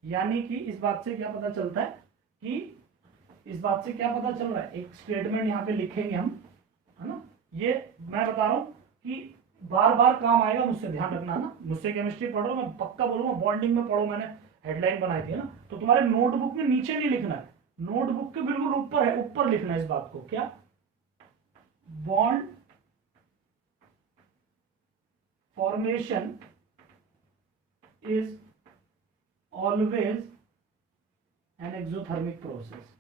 यानी कि इस बात से क्या पता चलता है कि इस बात से क्या पता चल रहा है, एक स्टेटमेंट यहां पे लिखेंगे हम, है ना। ये मैं बता रहा हूं कि बार बार काम आएगा, मुझसे ध्यान रखना ना। मुझसे केमिस्ट्री पढ़ो, मैं पक्का बोलूंगा बॉन्डिंग में पढ़ो, मैंने हेडलाइन बनाई थी ना, तो तुम्हारे नोटबुक में नीचे नहीं लिखना है, नोटबुक के बिल्कुल ऊपर है, ऊपर लिखना है इस बात को, क्या, bond formation is always an exothermic process.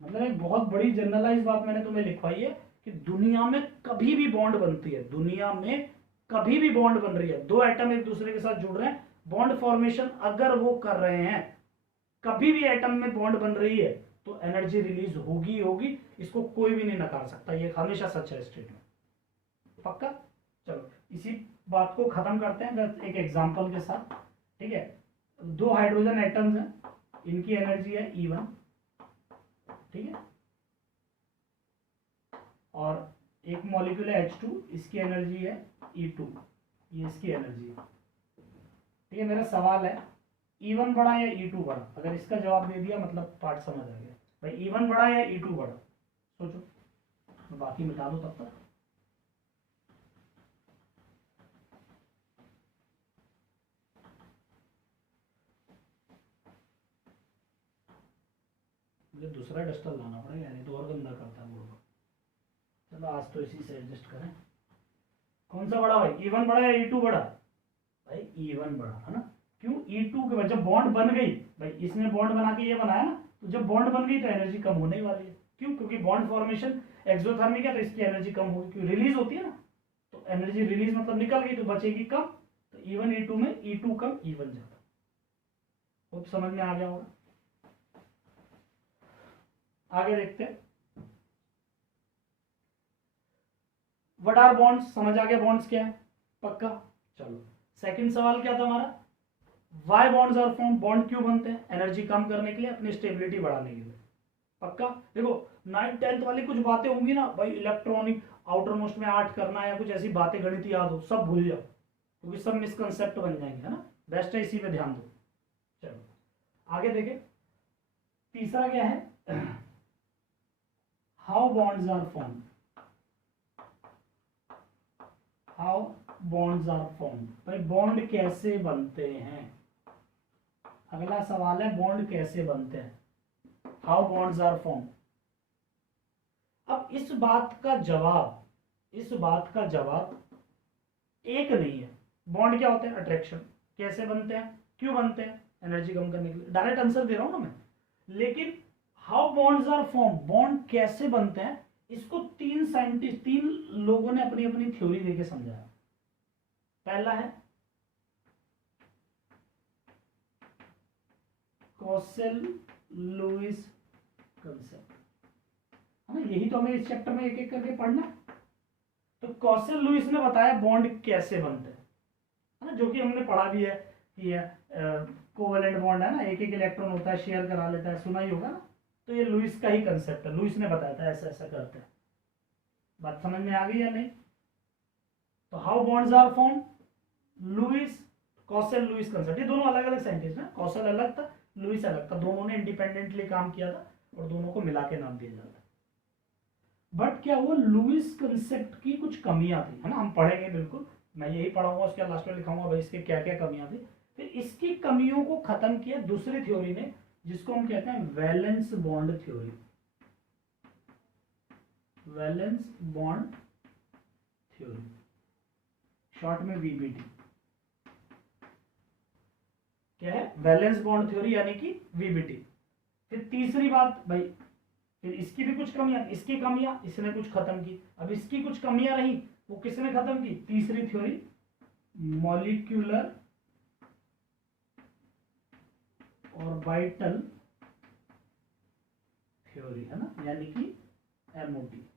मतलब एक बहुत बड़ी जनरलाइज बात मैंने तुम्हें लिखवाई है कि दुनिया में कभी भी बॉन्ड बनती है, दुनिया में कभी भी बॉन्ड बन रही है, दो एटम एक दूसरे के साथ जुड़ रहे हैं, बॉन्ड फॉर्मेशन अगर वो कर रहे हैं, कभी भी एटम में बॉन्ड बन रही है तो एनर्जी रिलीज होगी होगी, इसको कोई भी नहीं नकार सकता, ये हमेशा सच है स्टेटमेंट, पक्का। चलो इसी बात को खत्म करते हैं एक एग्जांपल के साथ, ठीक है। दो हाइड्रोजन एटम्स हैं, इनकी एनर्जी है E1, ठीक है, और एक मॉलिक्यूल है H2, इसकी एनर्जी है E2, ये इसकी एनर्जी है, ठीक है। मेरा सवाल है E1 बड़ा या E2 बड़ा? अगर इसका जवाब दे दिया मतलब पार्ट समझ आ गया भाई, E1 बड़ा या E2 बड़ा, सोचो, तो बाकी मिटा दो तब तक। मुझे दूसरा डस्टर लाना पड़ेगा, नहीं तो और गंदा करता है मूड। चलो आज तो इसी से एडजस्ट करें। कौन सा बड़ा भाई, E1 बड़ा या E2 बड़ा? भाई E1 बड़ा है ना। क्यों? E2 के बाद जब बॉन्ड बन गई, भाई इसने बॉन्ड बना के ये बनाया ना, तो जब बॉन्ड बन गई तो एनर्जी कम होने वाली है। क्यों? क्योंकि बॉन्ड फॉर्मेशन एक्सोथर्मिक है, तो इसकी एनर्जी कम होगी, क्योंकि रिलीज होती है ना, तो एनर्जी रिलीज मतलब निकल गई तो बचेगी कम, तो E1 E2 में E2 कम E1 ज्यादा। अब समझ में आ गया होगा। आगे देखते हैं, व्हाट आर बॉन्ड्स, समझ आ गया बॉन्ड्स क्या है, पक्का। चलो सेकंड सवाल क्या था हमारा, why bonds are form, bond क्यों बनते हैं? एनर्जी कम करने के लिए, अपनी स्टेबिलिटी बढ़ाने के लिए। पक्का? देखो 9th-10th वाली कुछ बातें होंगी ना भाई, इलेक्ट्रॉनिक आउटर मोस्ट में 8 करना है या कुछ ऐसी बातें गणित याद हो, सब भूल जाओ क्योंकि सब मिसकंसेप्ट बन जाएंगे, है ना। बेस्ट है इसी पे ध्यान दो। चलो आगे देखें, तीसरा क्या है, how bonds are form, how bonds are form, भाई बॉन्ड कैसे बनते हैं। अगला सवाल है बॉन्ड कैसे बनते हैं, हाउ बॉन्ड्स आर फॉर्म। अब इस बात का जवाब एक नहीं है। बॉन्ड क्या होते हैं? अट्रैक्शन। कैसे बनते हैं, क्यों बनते हैं? एनर्जी कम करने के लिए। डायरेक्ट आंसर दे रहा हूं ना मैं। लेकिन how bonds are form, bond कैसे बनते हैं, इसको 3 लोगों ने अपनी अपनी थ्योरी देके समझाया। पहला है कॉसेल लुईस कंसेप्ट, है ना। यही तो हमें इस चैप्टर में एक एक करके पढ़ना। तो कॉसेल लुईस ने बताया बॉन्ड कैसे बनते हैं, है ना, जो कि हमने पढ़ा भी है कि कोवेलेंट बॉन्ड है ना, एक एक इलेक्ट्रॉन होता है, शेयर करा लेता है, सुना ही होगा ना। तो ये लुईस का ही कंसेप्ट है, लुईस ने बताया था ऐसा ऐसा करते हैं। बात समझ में आ गई या नहीं? तो how bonds are form, Lewis, Kossel Lewis concept, ये दोनों अलग अलग साइंटिस्ट हैं। कॉसेल अलग था, लुईस अलग था, दोनों ने इंडिपेंडेंटली काम किया था और दोनों को मिला के नाम दिया जाता है। बट क्या हुआ, लुईस कंसेप्ट की कुछ कमियां थी, है ना, हम पढ़ेंगे बिल्कुल, मैं यही पढ़ाऊंगा, उसके लास्ट में लिखाऊंगा भाई इसके क्या क्या कमियां थी। फिर इसकी कमियों को खत्म किया दूसरी थ्योरी ने, जिसको हम कहते हैं valence bond theory, valence bond theory, short में वीबीटी। क्या है? वैलेंस बॉन्ड थ्योरी यानी कि वीबीटी। फिर तीसरी बात भाई, फिर इसकी भी कुछ कमियां, इसकी कमियां इसने कुछ खत्म की। अब इसकी कुछ कमियां रही, वो किसने खत्म की? तीसरी थ्योरी, मॉलिक्यूलर ऑर्बिटल थ्योरी, है ना, यानी कि एमओटी।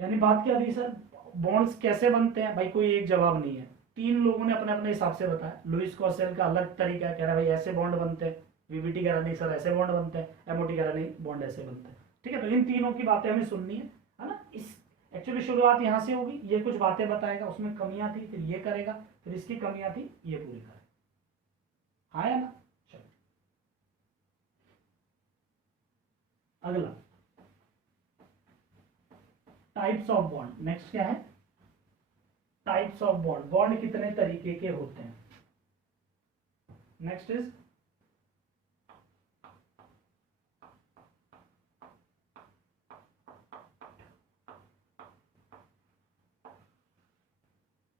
यानी बात क्या थी सर, बॉन्ड्स कैसे बनते हैं? भाई कोई एक जवाब नहीं है, 3 लोगों ने अपने अपने हिसाब से बताया। लुईस कॉसेल का अलग तरीका है, कह रहा है भाई ऐसे बॉन्ड बनते हैं। वीबीटी कह रहा नहीं सर ऐसे बॉन्ड बनते हैं। एमओटी कह रहा नहीं बॉन्ड ऐसे बनते हैं। ठीक है, तो इन तीनों की बातें हमें सुननी है ना। इस एक्चुअली शुरुआत यहाँ से होगी, ये कुछ बातें बताएगा, उसमें कमियां थी, फिर ये करेगा, फिर इसकी कमियां थी, ये पूरी करेगा। हाँ या ना? चलो अगला, टाइप्स ऑफ बॉन्ड। नेक्स्ट क्या है? टाइप्स ऑफ बॉन्ड, बॉन्ड कितने तरीके के होते हैं। Next is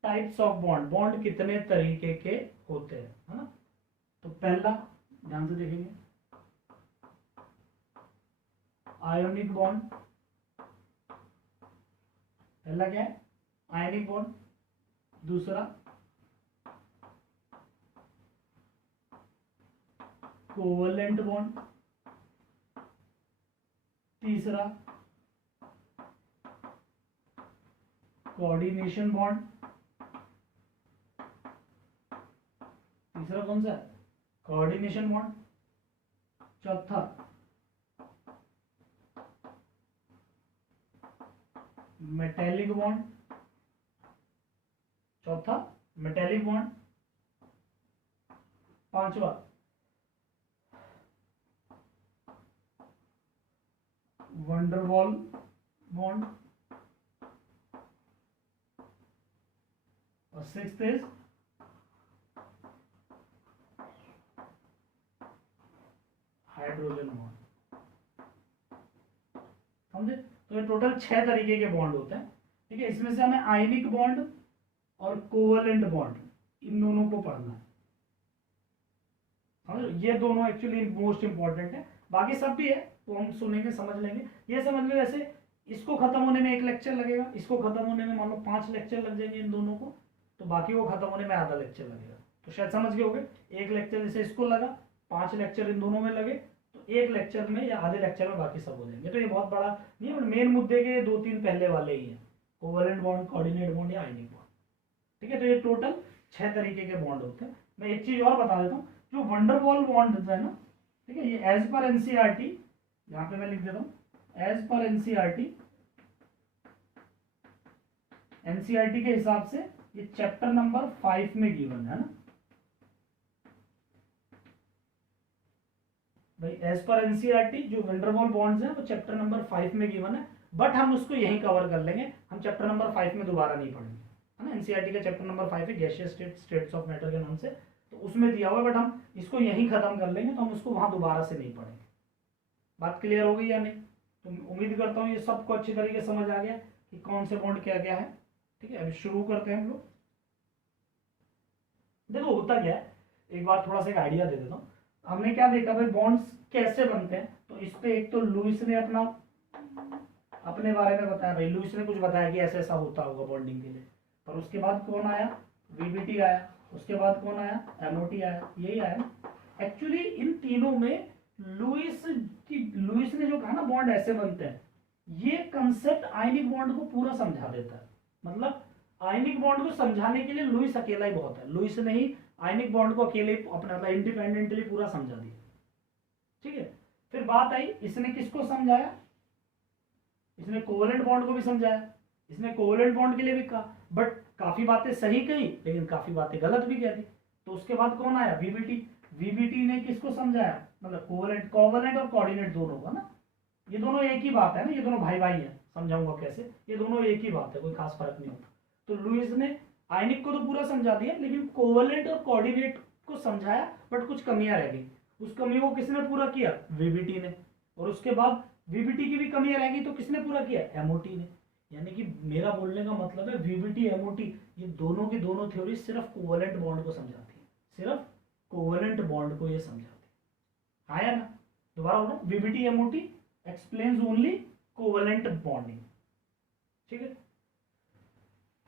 types of bond, bond कितने तरीके के होते हैं, है ना। तो पहला ध्यान से देखेंगे, आयोनिक बॉन्ड। पहला क्या है? Ionic bond. दूसरा कोवलेंट बॉन्ड। तीसरा कोऑर्डिनेशन बॉन्ड। तीसरा कौन सा है? Coordination bond. चौथा मेटेलिक बॉन्ड। चौथा मेटेलिक बॉन्ड। पांचवा वंडरवॉल बॉन्ड। और सिक्स्थ इज हाइड्रोजन बॉन्ड। समझे? तो ये टोटल 6 तरीके के बॉन्ड होते हैं। ठीक है, इसमें से हमें आयनिक बॉन्ड और कोवलेंट बॉन्ड, इन दोनों को पढ़ना है। समझ, ये दोनों एक्चुअली मोस्ट इंपॉर्टेंट है, बाकी सब भी है तो हम सुनेंगे समझ लेंगे। ये समझ लो जैसे इसको खत्म होने में 1 लेक्चर लगेगा, इसको खत्म होने में मान लो 5 लेक्चर लग जाएंगे इन दोनों को, तो बाकी को खत्म होने में आधा लेक्चर लगेगा। तो शायद समझ गए होगे, 1 लेक्चर जैसे इसको लगा, 5 लेक्चर इन दोनों में लगे, तो 1 लेक्चर में या आधे लेक्चर में बाकी सब हो जाएंगे। तो ये बहुत बड़ा नहीं है, मेन मुद्दे के 2-3 पहले वाले ही हैं, कोवलेंट बॉन्ड, कोऑर्डिनेट बॉन्ड या आयनिक बॉन्ड। ठीक है, तो ये टोटल 6 तरीके के बॉन्ड होते हैं। मैं एक चीज और बता देता हूँ, जो वंडरवॉल बॉन्ड है ना, ठीक है, ये एज पर एनसीईआरटी, यहाँ पे मैं लिख देता हूँ एज पर एनसीईआरटी, एनसीईआरटी के हिसाब से ये चैप्टर नंबर 5 में गिवन है ना भाई, एज पर एनसीईआरटी जो वंडरवॉल बॉन्ड्स हैं वो चैप्टर नंबर 5 में गिवन है, बट हम उसको यहीं कवर कर लेंगे, हम चैप्टर नंबर 5 में दोबारा नहीं पढ़ेंगे, है ना। एनसीईआरटी का चैप्टर नंबर 5 है gaseous state, states of matter के नाम से, तो उसमें दिया हुआ है, बट हम इसको यहीं खत्म कर लेंगे, तो हम उसको वहां दोबारा से नहीं पढ़ेंगे। बात क्लियर हो गई या नहीं? तो उम्मीद करता हूँ ये सबको अच्छी तरीके से समझ आ गया कि कौन से बॉन्ड क्या क्या है। ठीक है, अभी शुरू करते हैं हम लोग। देखो होता क्या है, एक बार थोड़ा सा एक आइडिया दे देता हूँ। हमने क्या देखा भाई, बॉन्ड्स कैसे बनते हैं, तो इस पे एक तो लुईस ने अपने बारे में बताया भाई, लुईस ने कुछ बताया कि ऐसा ऐसा होता होगा बॉन्डिंग के लिए, पर उसके बाद कौन आया, वीबीटी आया, उसके बाद कौन आया, एमओटी आया, यही आया। एक्चुअली इन तीनों में लुईस ने जो कहा ना बॉन्ड ऐसे बनते हैं, ये कंसेप्ट आयनिक बॉन्ड को पूरा समझा देता है। मतलब आयनिक बॉन्ड को समझाने के लिए लुईस अकेला ही बहुत है, लुईस ने ही आयनिक बॉन्ड को अकेले अपना मतलब इंडिपेंडेंटली पूरा समझा दिया। ठीक है, फिर बात आई, इसने किसको समझाया, इसने कोवेलेंट बॉन्ड को भी समझाया, इसने कोवेलेंट बॉन्ड के लिए भी कहा, बट काफी बातें सही कही लेकिन काफी बातें गलत भी कह दी। तो उसके बाद कौन आया, वीबीटी, वीबीटी ने किसको समझाया, मतलब कोवेलेंट, कोवेलेंट और कोऑर्डिनेट दोनों का ना, ये दोनों एक ही बात है ना, ये दोनों भाई भाई है, समझाऊंगा कैसे, ये दोनों एक ही बात है, कोई खास फर्क नहीं होता। तो लुईस ने आयनिक को तो पूरा समझा दिया, लेकिन कोवेलेंट और कोऑर्डिनेट को समझाया, बट कुछ कमियां रह गई, उस कमी को किसने पूरा किया, वीबीटी ने, और उसके बाद वीबीटी की भी कमियां रह गई तो किसने पूरा किया, एमओटी ने। यानी कि मेरा बोलने का मतलब है वीबीटी एमओटी ये दोनों की दोनों थ्योरी सिर्फ कोवेलेंट बॉन्ड को समझाती है, सिर्फ कोवेलेंट बॉन्ड को ये समझाती है, आया ना। दोबारा बोलो, VBT MOT explains only covalent bonding. ठीक है,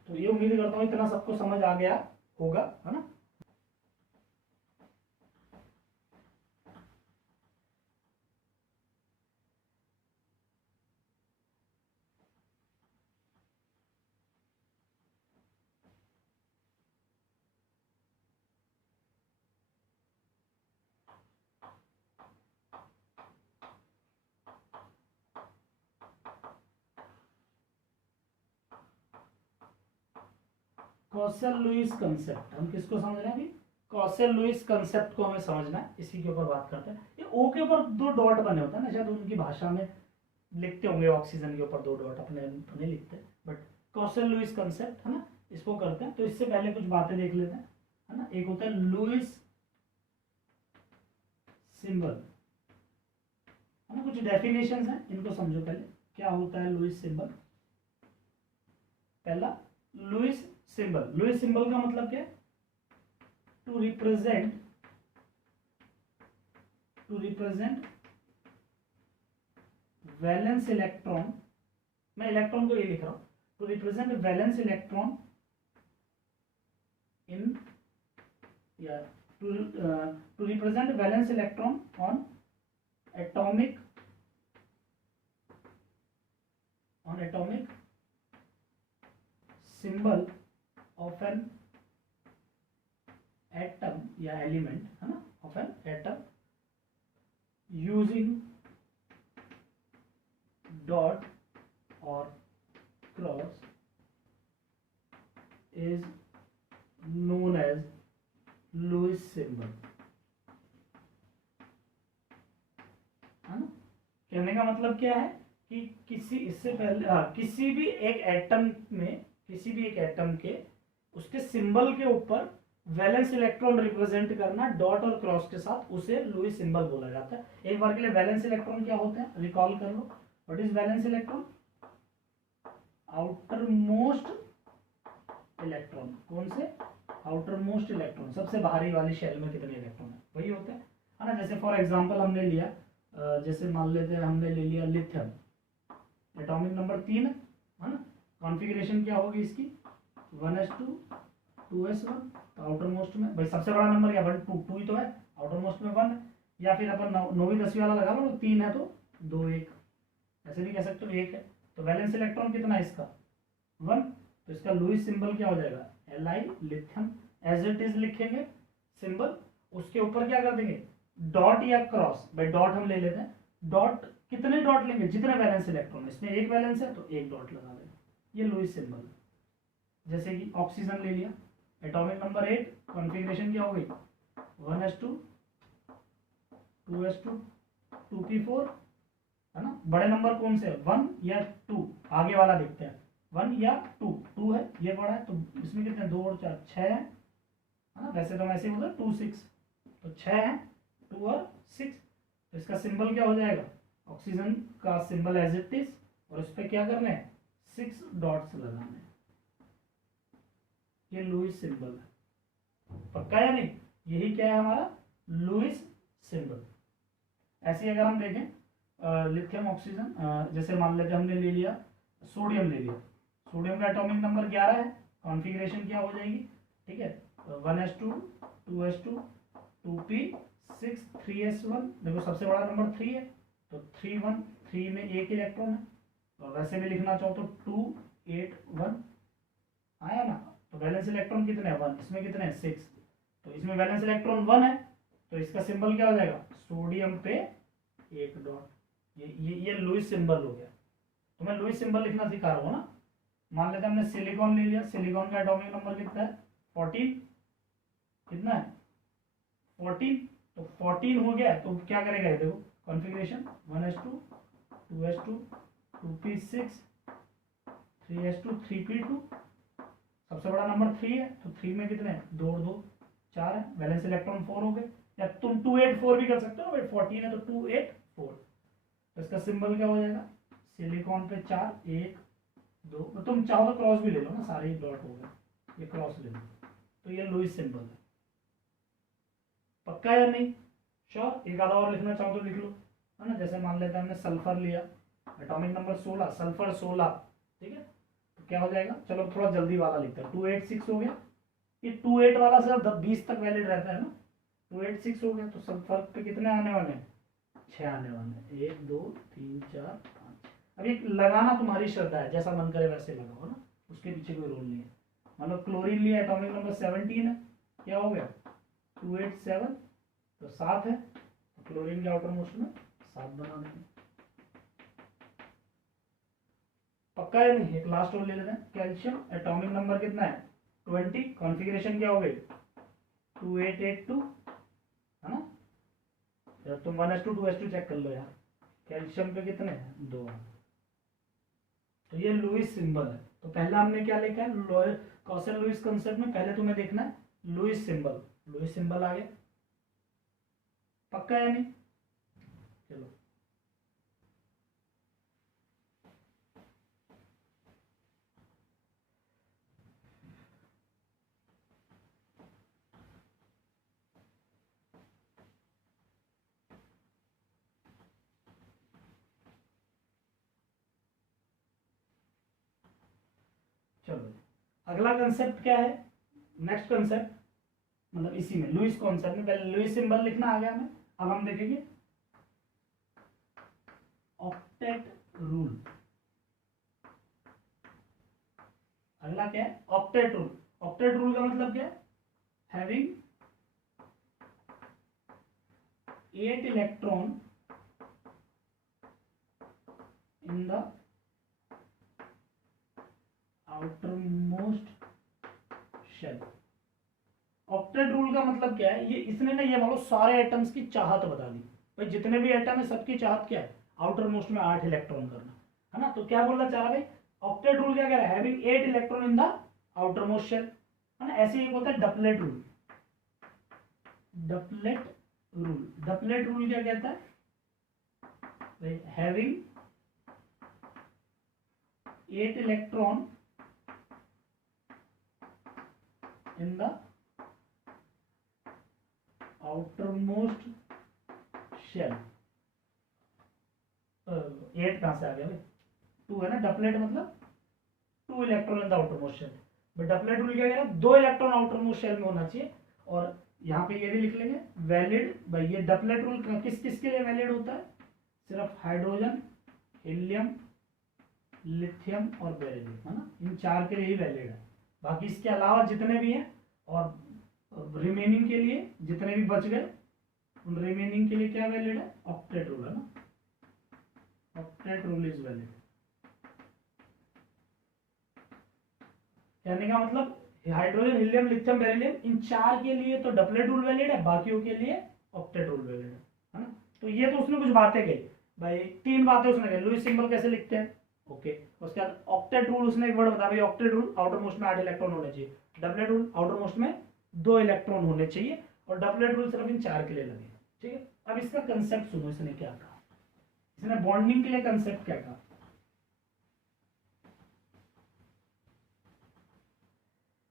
तो ये उम्मीद करता हूं इतना सबको समझ आ गया होगा, है ना। कॉसेल लुईस कंसेप्ट, हम किसको समझ रहे हैं अभी, कॉसेल लुईस कंसेप्ट को हमें समझना है, इसी के ऊपर बात करते हैं। ये ओ के ऊपर 2 डॉट बने होते हैं ना, शायद उनकी भाषा में लिखते होंगे ऑक्सीजन के ऊपर 2 डॉट, अपने नहीं लिखते, बट कॉसेल लुईस कंसेप्ट है ना, इसको करते हैं। तो इससे पहले कुछ बातें देख लेते हैं, है ना। एक होता है लुईस सिंबल, है ना, कुछ डेफिनेशंस हैं, इनको समझो पहले। क्या होता है लुईस सिंबल, पहला लुईस सिंबल, लुईस सिंबल का मतलब क्या है, टू रिप्रेजेंट वैलेंस इलेक्ट्रॉन, मैं इलेक्ट्रॉन को ये लिख रहा हूं, to represent valence electron in या to represent valence electron on atomic symbol of an atom या element, है ना, of an atom using dot or cross is known as Lewis symbol, है ना। कहने का मतलब क्या है कि किसी इससे पहले किसी भी एक एटम के उसके सिंबल के ऊपर वैलेंस इलेक्ट्रॉन रिप्रेजेंट करना डॉट और क्रॉस के साथ, उसे लुईस सिंबल बोला जाता है। एक बार के लिए वैलेंस इलेक्ट्रॉन क्या होते हैं रिकॉल कर लो, what is valence electron, outermost electron, कौन से, आउटर मोस्ट इलेक्ट्रॉन, सबसे बाहरी वाली शेल में कितने इलेक्ट्रॉन है वही होते हैं, है ना। जैसे फॉर एग्जांपल हमने लिया, जैसे मान लेते हैं हमने ले लिया लिथियम, एटॉमिक नंबर 3 है ना, कॉन्फ़िगरेशन क्या होगी इसकी 1s2 2s1, तो आउटर मोस्ट में भाई सबसे बड़ा नंबर या 1 2 2 ही तो है, आउटर मोस्ट में 1 है, या फिर अपन 9वीं 10वीं वाला लगा लो, 3 है तो 2 1, ऐसे भी कह सकते हो 1 है, तो वैलेंस इलेक्ट्रॉन कितना है इसका 1, तो इसका लुईस सिंबल क्या हो जाएगा Li lithium, as it is लिखेंगे सिंबल, उसके ऊपर क्या कर देंगे डॉट या क्रॉस, भाई डॉट हम ले लेते हैं, डॉट कितने डॉट लेंगे जितने वैलेंस इलेक्ट्रॉन, इसमें एक वैलेंस है तो एक डॉट लगा देंगे, ये लुईस सिंबल है। जैसे कि ऑक्सीजन ले लिया, एटॉमिक नंबर 8, कॉन्फ़िगरेशन क्या हो गई 1s2 2s2 2p4, है ना। बड़े नंबर कौन से 1 या 2, आगे वाला देखते हैं 1 या 2, 2 है ये बड़ा है, तो इसमें कितने 2 और 4 6 है ना। वैसे तो ऐसे ही बोला 2 6, तो 6 है 2 और 6, तो इसका सिंबल क्या हो जाएगा, ऑक्सीजन का सिंबल एज इट इज, और इस पर क्या करना है 6 डॉट्स लगाने हैं, ये लुईस सिंबल है। पक्का या नहीं, यही क्या है हमारा लुईस सिंबल। ऐसे अगर हम देखें लिथियम ऑक्सीजन, जैसे मान लेते हमने ले लिया सोडियम ले लिया, सोडियम का एटॉमिक नंबर 11 है, कॉन्फ़िगरेशन क्या हो जाएगी, ठीक है 1s2 2s2 2p6 3s1, देखो सबसे बड़ा नंबर 3 है तो 3 1, 3 में एक इलेक्ट्रॉन है, और वैसे भी लिखना चाहो तो 2 8 1 आया ना, तो वैलेंस इलेक्ट्रॉन कितने हैं 1, इसमें कितने हैं 6, तो इसमें वैलेंस इलेक्ट्रॉन 1 है, तो इसका सिंबल क्या हो जाएगा सोडियम पे एक डॉट, ये लुईस सिंबल हो गया। तो मैं लुईस सिंबल लिखना सिखा रहा हूँ ना। मान लेते हैं हमने सिलिकॉन ले लिया, सिलिकॉन का एटॉमिक नंबर कितना है 14, कितना है 14, तो 14 हो गया, तो क्या करेगा ये देखो configuration 1s2 2s2 2p6 3s2 3p2, सबसे बड़ा नंबर 3 है, तो 3 में कितने हैं 2 और 2 4 है, वैलेंस इलेक्ट्रॉन 4 हो गए, या तुम 284 भी कर सकते हो भाई, 14 है तो 284, तो इसका सिंबल क्या हो जाएगा सिलिकॉन पे 4 1 2, तो तुम चाहो तो क्रॉस भी ले लो ना, सारे ही डॉट हो गए, ये क्रॉस ले लो, तो ये लुईस सिंबल है। पक्का या नहीं, श्योर। एक आधा और लिखना चाहो तो लिख लो, है ना। जैसे मान लेते हैं हमने सल्फर लिया, एटॉमिक नंबर 16, सल्फर 16, ठीक है, तो क्या हो जाएगा, चलो थोड़ा जल्दी वाला लिखते हैं 286 हो गया, ये 28 वाला सिर्फ 20 तक वैलिड रहता है ना, 286 हो गया, तो सल्फर पे कितने आने वाले हैं 6 आने वाले हैं, 1 2 3 4 5। अब ये लगाना तुम्हारी श्रद्धा है, जैसा मन करे वैसे लगाओ ना, उसके पीछे कोई रोल नहीं है। मतलब क्लोरीन लिया, एटॉमिक नंबर 17 है, क्या हो गया 287, तो 7 है, तो क्लोरीन के आउटर मोस्ट में 7 बना देंगे। पक्का है नहीं। एक लास्ट और ले लेते हैं, कैल्शियम एटॉमिक नंबर कितना है 20, कॉन्फ़िगरेशन क्या हो गई 2882, है ना। जब तुम 1s2 2s2 चेक कर लो यार, कैल्शियम पे कितने हैं 2, तो ये लुईस सिंबल है। तो पहला हमने क्या लिखा है कॉसल लुईस कंसेप्ट में, पहले तुम्हें देखना है लुईस सिंबल, लुईस सिंबल आ गया। पक्का है नहीं, चलो चलो अगला कंसेप्ट क्या है, नेक्स्ट कंसेप्ट, मतलब इसी में लुईस कॉन्सेप्ट में पहले लुईस सिंबल लिखना आ गया हमें। अब हम देखेंगे ऑक्टेट रूल। अगला क्या है ऑक्टेट रूल। ऑक्टेट रूल का मतलब क्या है, having 8 electron in the outermost shell. Octet rule का मतलब क्या है, ये इसने ना ये मान लो सारे एटम्स की चाहत बता दी, भाई जितने भी एटम है सबकी चाहत क्या है आउटर मोस्ट में 8 इलेक्ट्रॉन करना, है ना। तो क्या बोलना चाह रहा भाई, ऑक्टेट रूल क्या कह रहा है, having 8 electron in the outer most shell, है ना। ऐसे ही होता है doublet rule. Doublet rule, doublet rule क्या कहता है, having 8 electron in the outermost shell. 8 कहां से आ गया भाई, 2 है ना, डपलेट मतलब 2 electron in the outermost shell. But duplet rule क्या कह रहा है, 2 इलेक्ट्रॉन आउटरमोस्ट शेल में होना चाहिए। और यहाँ पे ये भी लिख लेंगे वैलिड, भाई ये डपलेट रूल किस किस के लिए वैलिड होता है, सिर्फ हाइड्रोजन, हीलियम, लिथियम और बेरिलियम, है ना, इन 4 के लिए ही वैलिड है। बाकी इसके अलावा जितने भी हैं, और रिमेनिंग के लिए जितने भी बच गए उन रिमेनिंग के लिए क्या वैलिड है, ऑक्टेट रूल है ना, ऑक्टेट रूल इज वैलिड। कहने का मतलब हाइड्रोजन, हीलियम, लिथियम, बेरिलियम इन चार के लिए तो डबलेट रूल वैलिड है, बाकियों के लिए ऑक्टेट रूल वैलिड है ना। तो ये तो उसने कुछ बातें कही भाई, 3 बातें उसने कही। लुईस सिंबल कैसे लिखते हैं, ओके। उसके बाद ऑक्टेट रूल उसने एक वर्ड बताया भाई, ऑक्टेट रूल आउटर मोस्ट में 8 इलेक्ट्रॉन होने चाहिए, डबलेट रूल आउटर मोस्ट में 2 इलेक्ट्रॉन होने चाहिए, और डबलेट रूल सिर्फ इन 4 के लिए लगेगा, ठीक है। अब इसका कंसेप्ट सुनो, इसने क्या कहा, इसने बॉन्डिंग के लिए कंसेप्ट क्या कहा।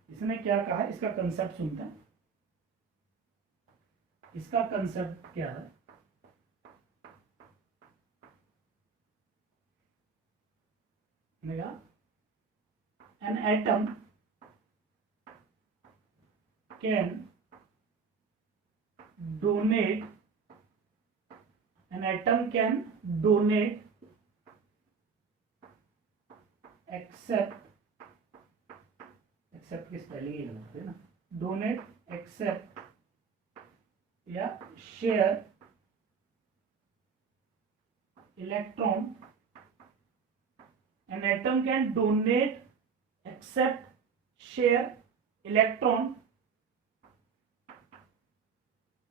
इसने क्या कहा, इसका कंसेप्ट सुनते हैं। इसका कंसेप्ट क्या है, an atom can donate, an atom can donate accept की स्पेलिंग ही गलत है ना, डोनेट, एक्सेप्ट या share electron. An atom can donate, accept, share electron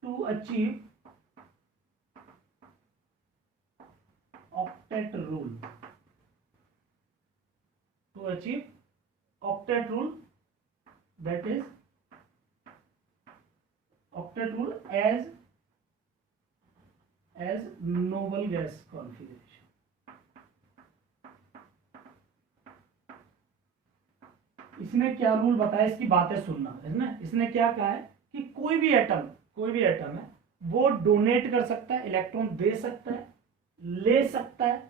to achieve octet rule. To achieve octet rule, that is octet rule as noble gas configuration. इसने क्या rule बताया, इसकी बातें सुनना है ना। इसने क्या कहा है कि कोई भी एटम है वो डोनेट कर सकता है, इलेक्ट्रॉन दे सकता है, ले सकता है,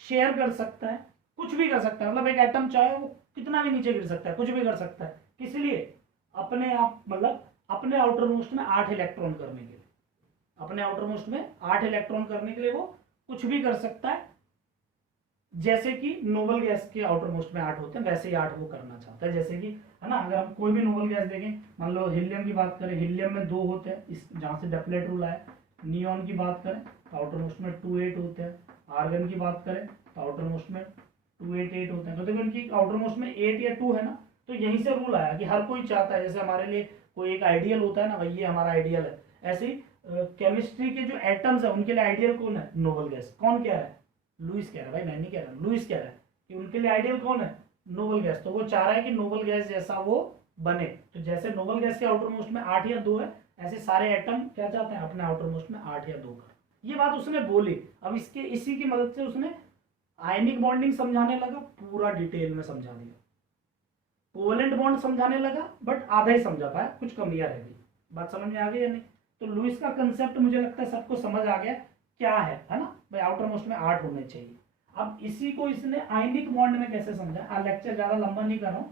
शेयर कर सकता है, कुछ भी कर सकता है। मतलब एक एटम चाहे वो कितना भी नीचे गिर सकता है, कुछ भी कर सकता है, किस लिए, अपने आप मतलब अपने आउटर मोस्ट में 8 इलेक्ट्रॉन करने के लिए, अपने आउटर मोस्ट में 8 इलेक्ट्रॉन करने के लिए वो कुछ भी कर सकता है। जैसे कि नोबल गैस के आउटर मोस्ट में 8 होते हैं, वैसे ही 8 वो करना चाहता है। जैसे कि है ना, अगर हम कोई भी नोबल गैस देखें, मान लो हीलियम की बात करें, हीलियम में 2 होते हैं, इस जहाँ से डबलेट रूल आया। नियॉन की बात करें तो आउटर मोस्ट में 2 8 होते हैं। आर्गन की बात करें तो आउटर मोस्ट में 2 8 8 होते हैं। तो देखो इनकी आउटर मोस्ट में 8 या 2 है ना, तो यहीं से रूल आया कि हर कोई चाहता है, जैसे हमारे लिए कोई एक आइडियल होता है ना भाई, ये हमारा आइडियल है, ऐसे ही केमिस्ट्री के जो एटम्स है उनके लिए आइडियल कौन है, नोबल गैस। कौन कह रहा है, लुईस कह रहा है भाई, मैं नहीं कह रहा, लुईस कह रहा है कि उनके लिए आइडियल कौन है, नोबल गैस। तो वो चाह रहा है कि नोबल गैस जैसा वो बने। तो जैसे नोबल गैस के आउटर मोस्ट में 8 या 2 है, ऐसे सारे एटम क्या चाहते हैं, अपने आउटर मोस्ट में 8 या 2 कर। ये बात उसने बोली। अब इसी की मदद से उसने आयनिक बॉन्डिंग समझाने लगा, पूरा डिटेल में समझा दिया। कोवेलेंट बॉन्ड समझाने लगा, बट आधा ही समझा पाया, कुछ कमियां रह गई। बात समझ में आ गई या नहीं। तो लुईस का कंसेप्ट मुझे लगता है सबको समझ आ गया क्या है ना भाई, आउटर मोस्ट में 8 होने चाहिए। अब इसी को इसने आयनिक बॉन्ड में कैसे समझा, लेक्चर ज्यादा लंबा नहीं कर रहा हूं,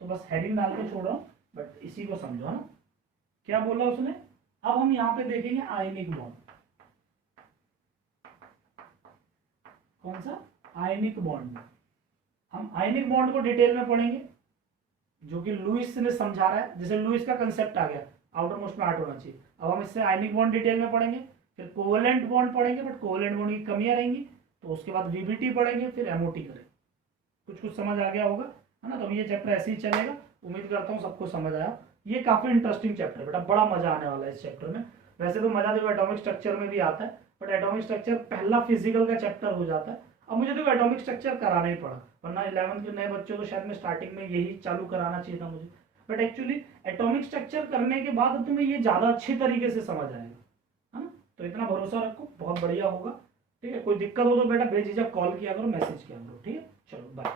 तो बस हेडिंग डाल के छोड़ रहा हूं, बट इसी को समझो ना क्या बोला उसने। अब हम यहाँ पे देखेंगे आयनिक बॉन्ड, कौन सा, आयनिक बॉन्ड। हम आयनिक बॉन्ड को डिटेल में पढ़ेंगे, जो कि लुईस ने समझा रहा है। जैसे लुईस का कंसेप्ट आ गया, आउटर मोस्ट में 8 होना चाहिए। अब हम इससे आयनिक बॉन्ड डिटेल में पढ़ेंगे, फिर कोवेलेंट बॉन्ड पढ़ेंगे, बट कोवेलेंट बॉन्ड की कमियां रहेंगी, तो उसके बाद वीबीटी पढ़ेंगे, फिर एमओटी करेंगे। कुछ समझ आ गया होगा है ना। तो ये चैप्टर ऐसे ही चलेगा, उम्मीद करता हूँ सबको समझ आया। ये काफी इंटरेस्टिंग चैप्टर है बेटा, बड़ा मजा आने वाला है इस चैप्टर में। वैसे तो मजा देखो एटॉमिक स्ट्रक्चर में भी आता है, बट एटॉमिक स्ट्रक्चर पहला फिजिकल का चैप्टर हो जाता है। अब मुझे देखो एटॉमिक स्ट्रक्चर कराना ही पड़ा, वरना 11th के नए बच्चों को शायद मैं स्टार्टिंग में यही चालू कराना चाहिए था मुझे। बट एक्चुअली एटॉमिक स्ट्रक्चर करने के बाद तुम्हें ये ज्यादा अच्छी तरीके से समझ आएगा, है ना। तो इतना भरोसा रखो, बहुत बढ़िया होगा। ठीक है, कोई दिक्कत हो तो बेटा बेझिझक कॉल किया करो, मैसेज किया करो। ठीक है, चलो बाय।